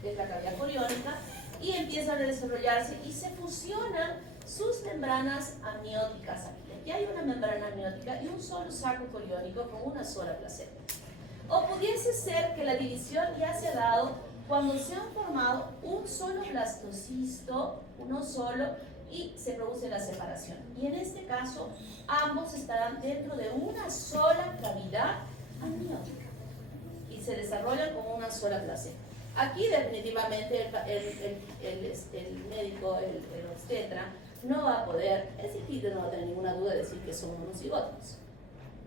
Es la cavidad coriónica y empiezan a desarrollarse y se fusionan sus membranas amnióticas. Aquí hay una membrana amniótica y un solo saco coriónico con una sola placenta. O pudiese ser que la división ya se ha dado cuando se han formado un solo blastocisto, uno solo, y se produce la separación. Y en este caso, ambos estarán dentro de una sola cavidad amniótica y se desarrollan como una sola placenta. Aquí definitivamente el médico, el obstetra, no va a poder, es decir, no va a tener ninguna duda de decir que son monocigóticos.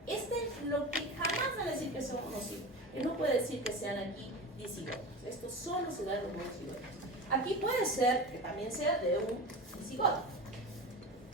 Este es lo que jamás van a decir que son monocigóticos. Él no puede decir que sean aquí disigóticos. Esto solo se da en los monocigóticos. Aquí puede ser que también sea de un disigótico.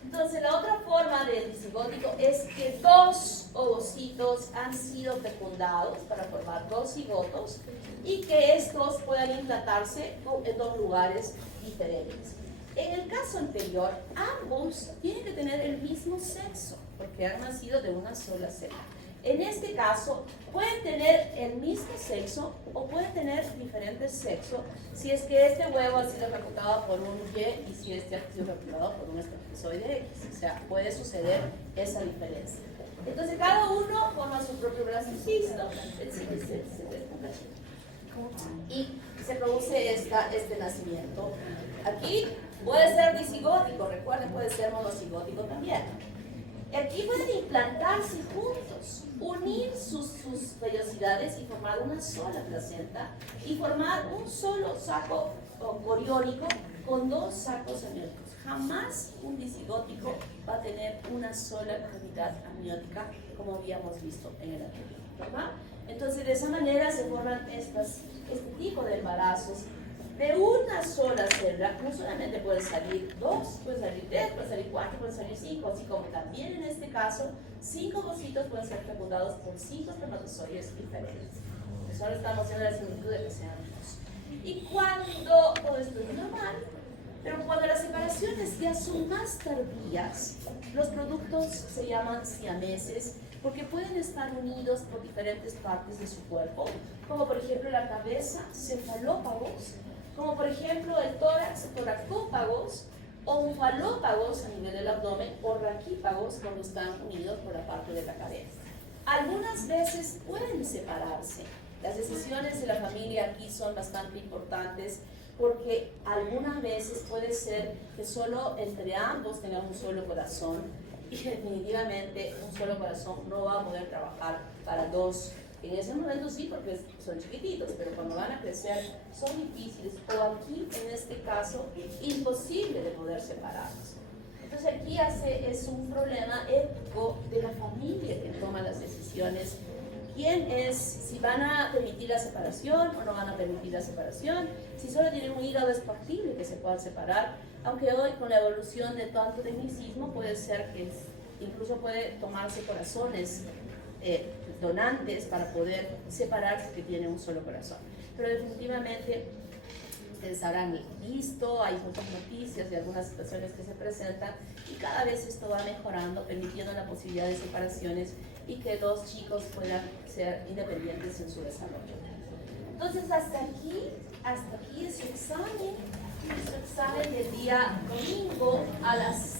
Entonces, la otra forma del disigótico es que dos ovocitos han sido fecundados para formar dos cigotos y que estos puedan implantarse en dos lugares diferentes. En el caso anterior, ambos tienen que tener el mismo sexo porque han nacido de una sola célula. En este caso, pueden tener el mismo sexo o pueden tener diferentes sexos si es que este huevo ha sido fecundado por un Y y si este ha sido fecundado por un espermatozoide X. O sea, puede suceder esa diferencia. Entonces, cada uno forma su propio blastocisto y se produce este nacimiento. Aquí puede ser disigótico, recuerden, puede ser monocigótico también. Aquí pueden implantarse juntos, unir sus vellosidades y formar una sola placenta y formar un solo saco coriónico con dos sacos amnióticos. Jamás un disigótico va a tener una sola cavidad amniótica como habíamos visto en el anterior, ¿verdad? Entonces de esa manera se forman este tipo de embarazos De una sola célula no solamente pueden salir 2, pueden salir 3, pueden salir 4, pueden salir 5, así como también en este caso 5 ovocitos pueden ser fecundados por 5 espermatozoides diferentes. Pues ahora estamos haciendo la similitud de que sean 2. Y cuando todo esto es normal, pero cuando las separaciones ya son más tardías, los productos se llaman siameses porque pueden estar unidos por diferentes partes de su cuerpo, como por ejemplo la cabeza, cefalópagos, como por ejemplo el tórax, toracópagos, o unfalópagos a nivel del abdomen, o raquípagos cuando están unidos por la parte de la cabeza. Algunas veces pueden separarse. Las decisiones de la familia aquí son bastante importantes porque algunas veces puede ser que solo entre ambos tengan un solo corazón y definitivamente un solo corazón no va a poder trabajar para 2. En ese momento sí, porque son chiquititos, pero cuando van a crecer son difíciles, o aquí en este caso imposible de poder separarlos. Entonces aquí es un problema ético de la familia que toma las decisiones. ¿Quién es? Si van a permitir la separación o no van a permitir la separación. Si solo tienen un hígado es factible que se puedan separar, aunque hoy con la evolución de tanto tecnicismo puede ser que incluso puede tomarse corazones donantes para poder separarse que tienen un solo corazón. Pero definitivamente ustedes habrán visto, hay muchas noticias de algunas situaciones que se presentan y cada vez esto va mejorando, permitiendo la posibilidad de separaciones y que los chicos puedan ser independientes en su desarrollo. Entonces hasta aquí es su examen del día domingo a las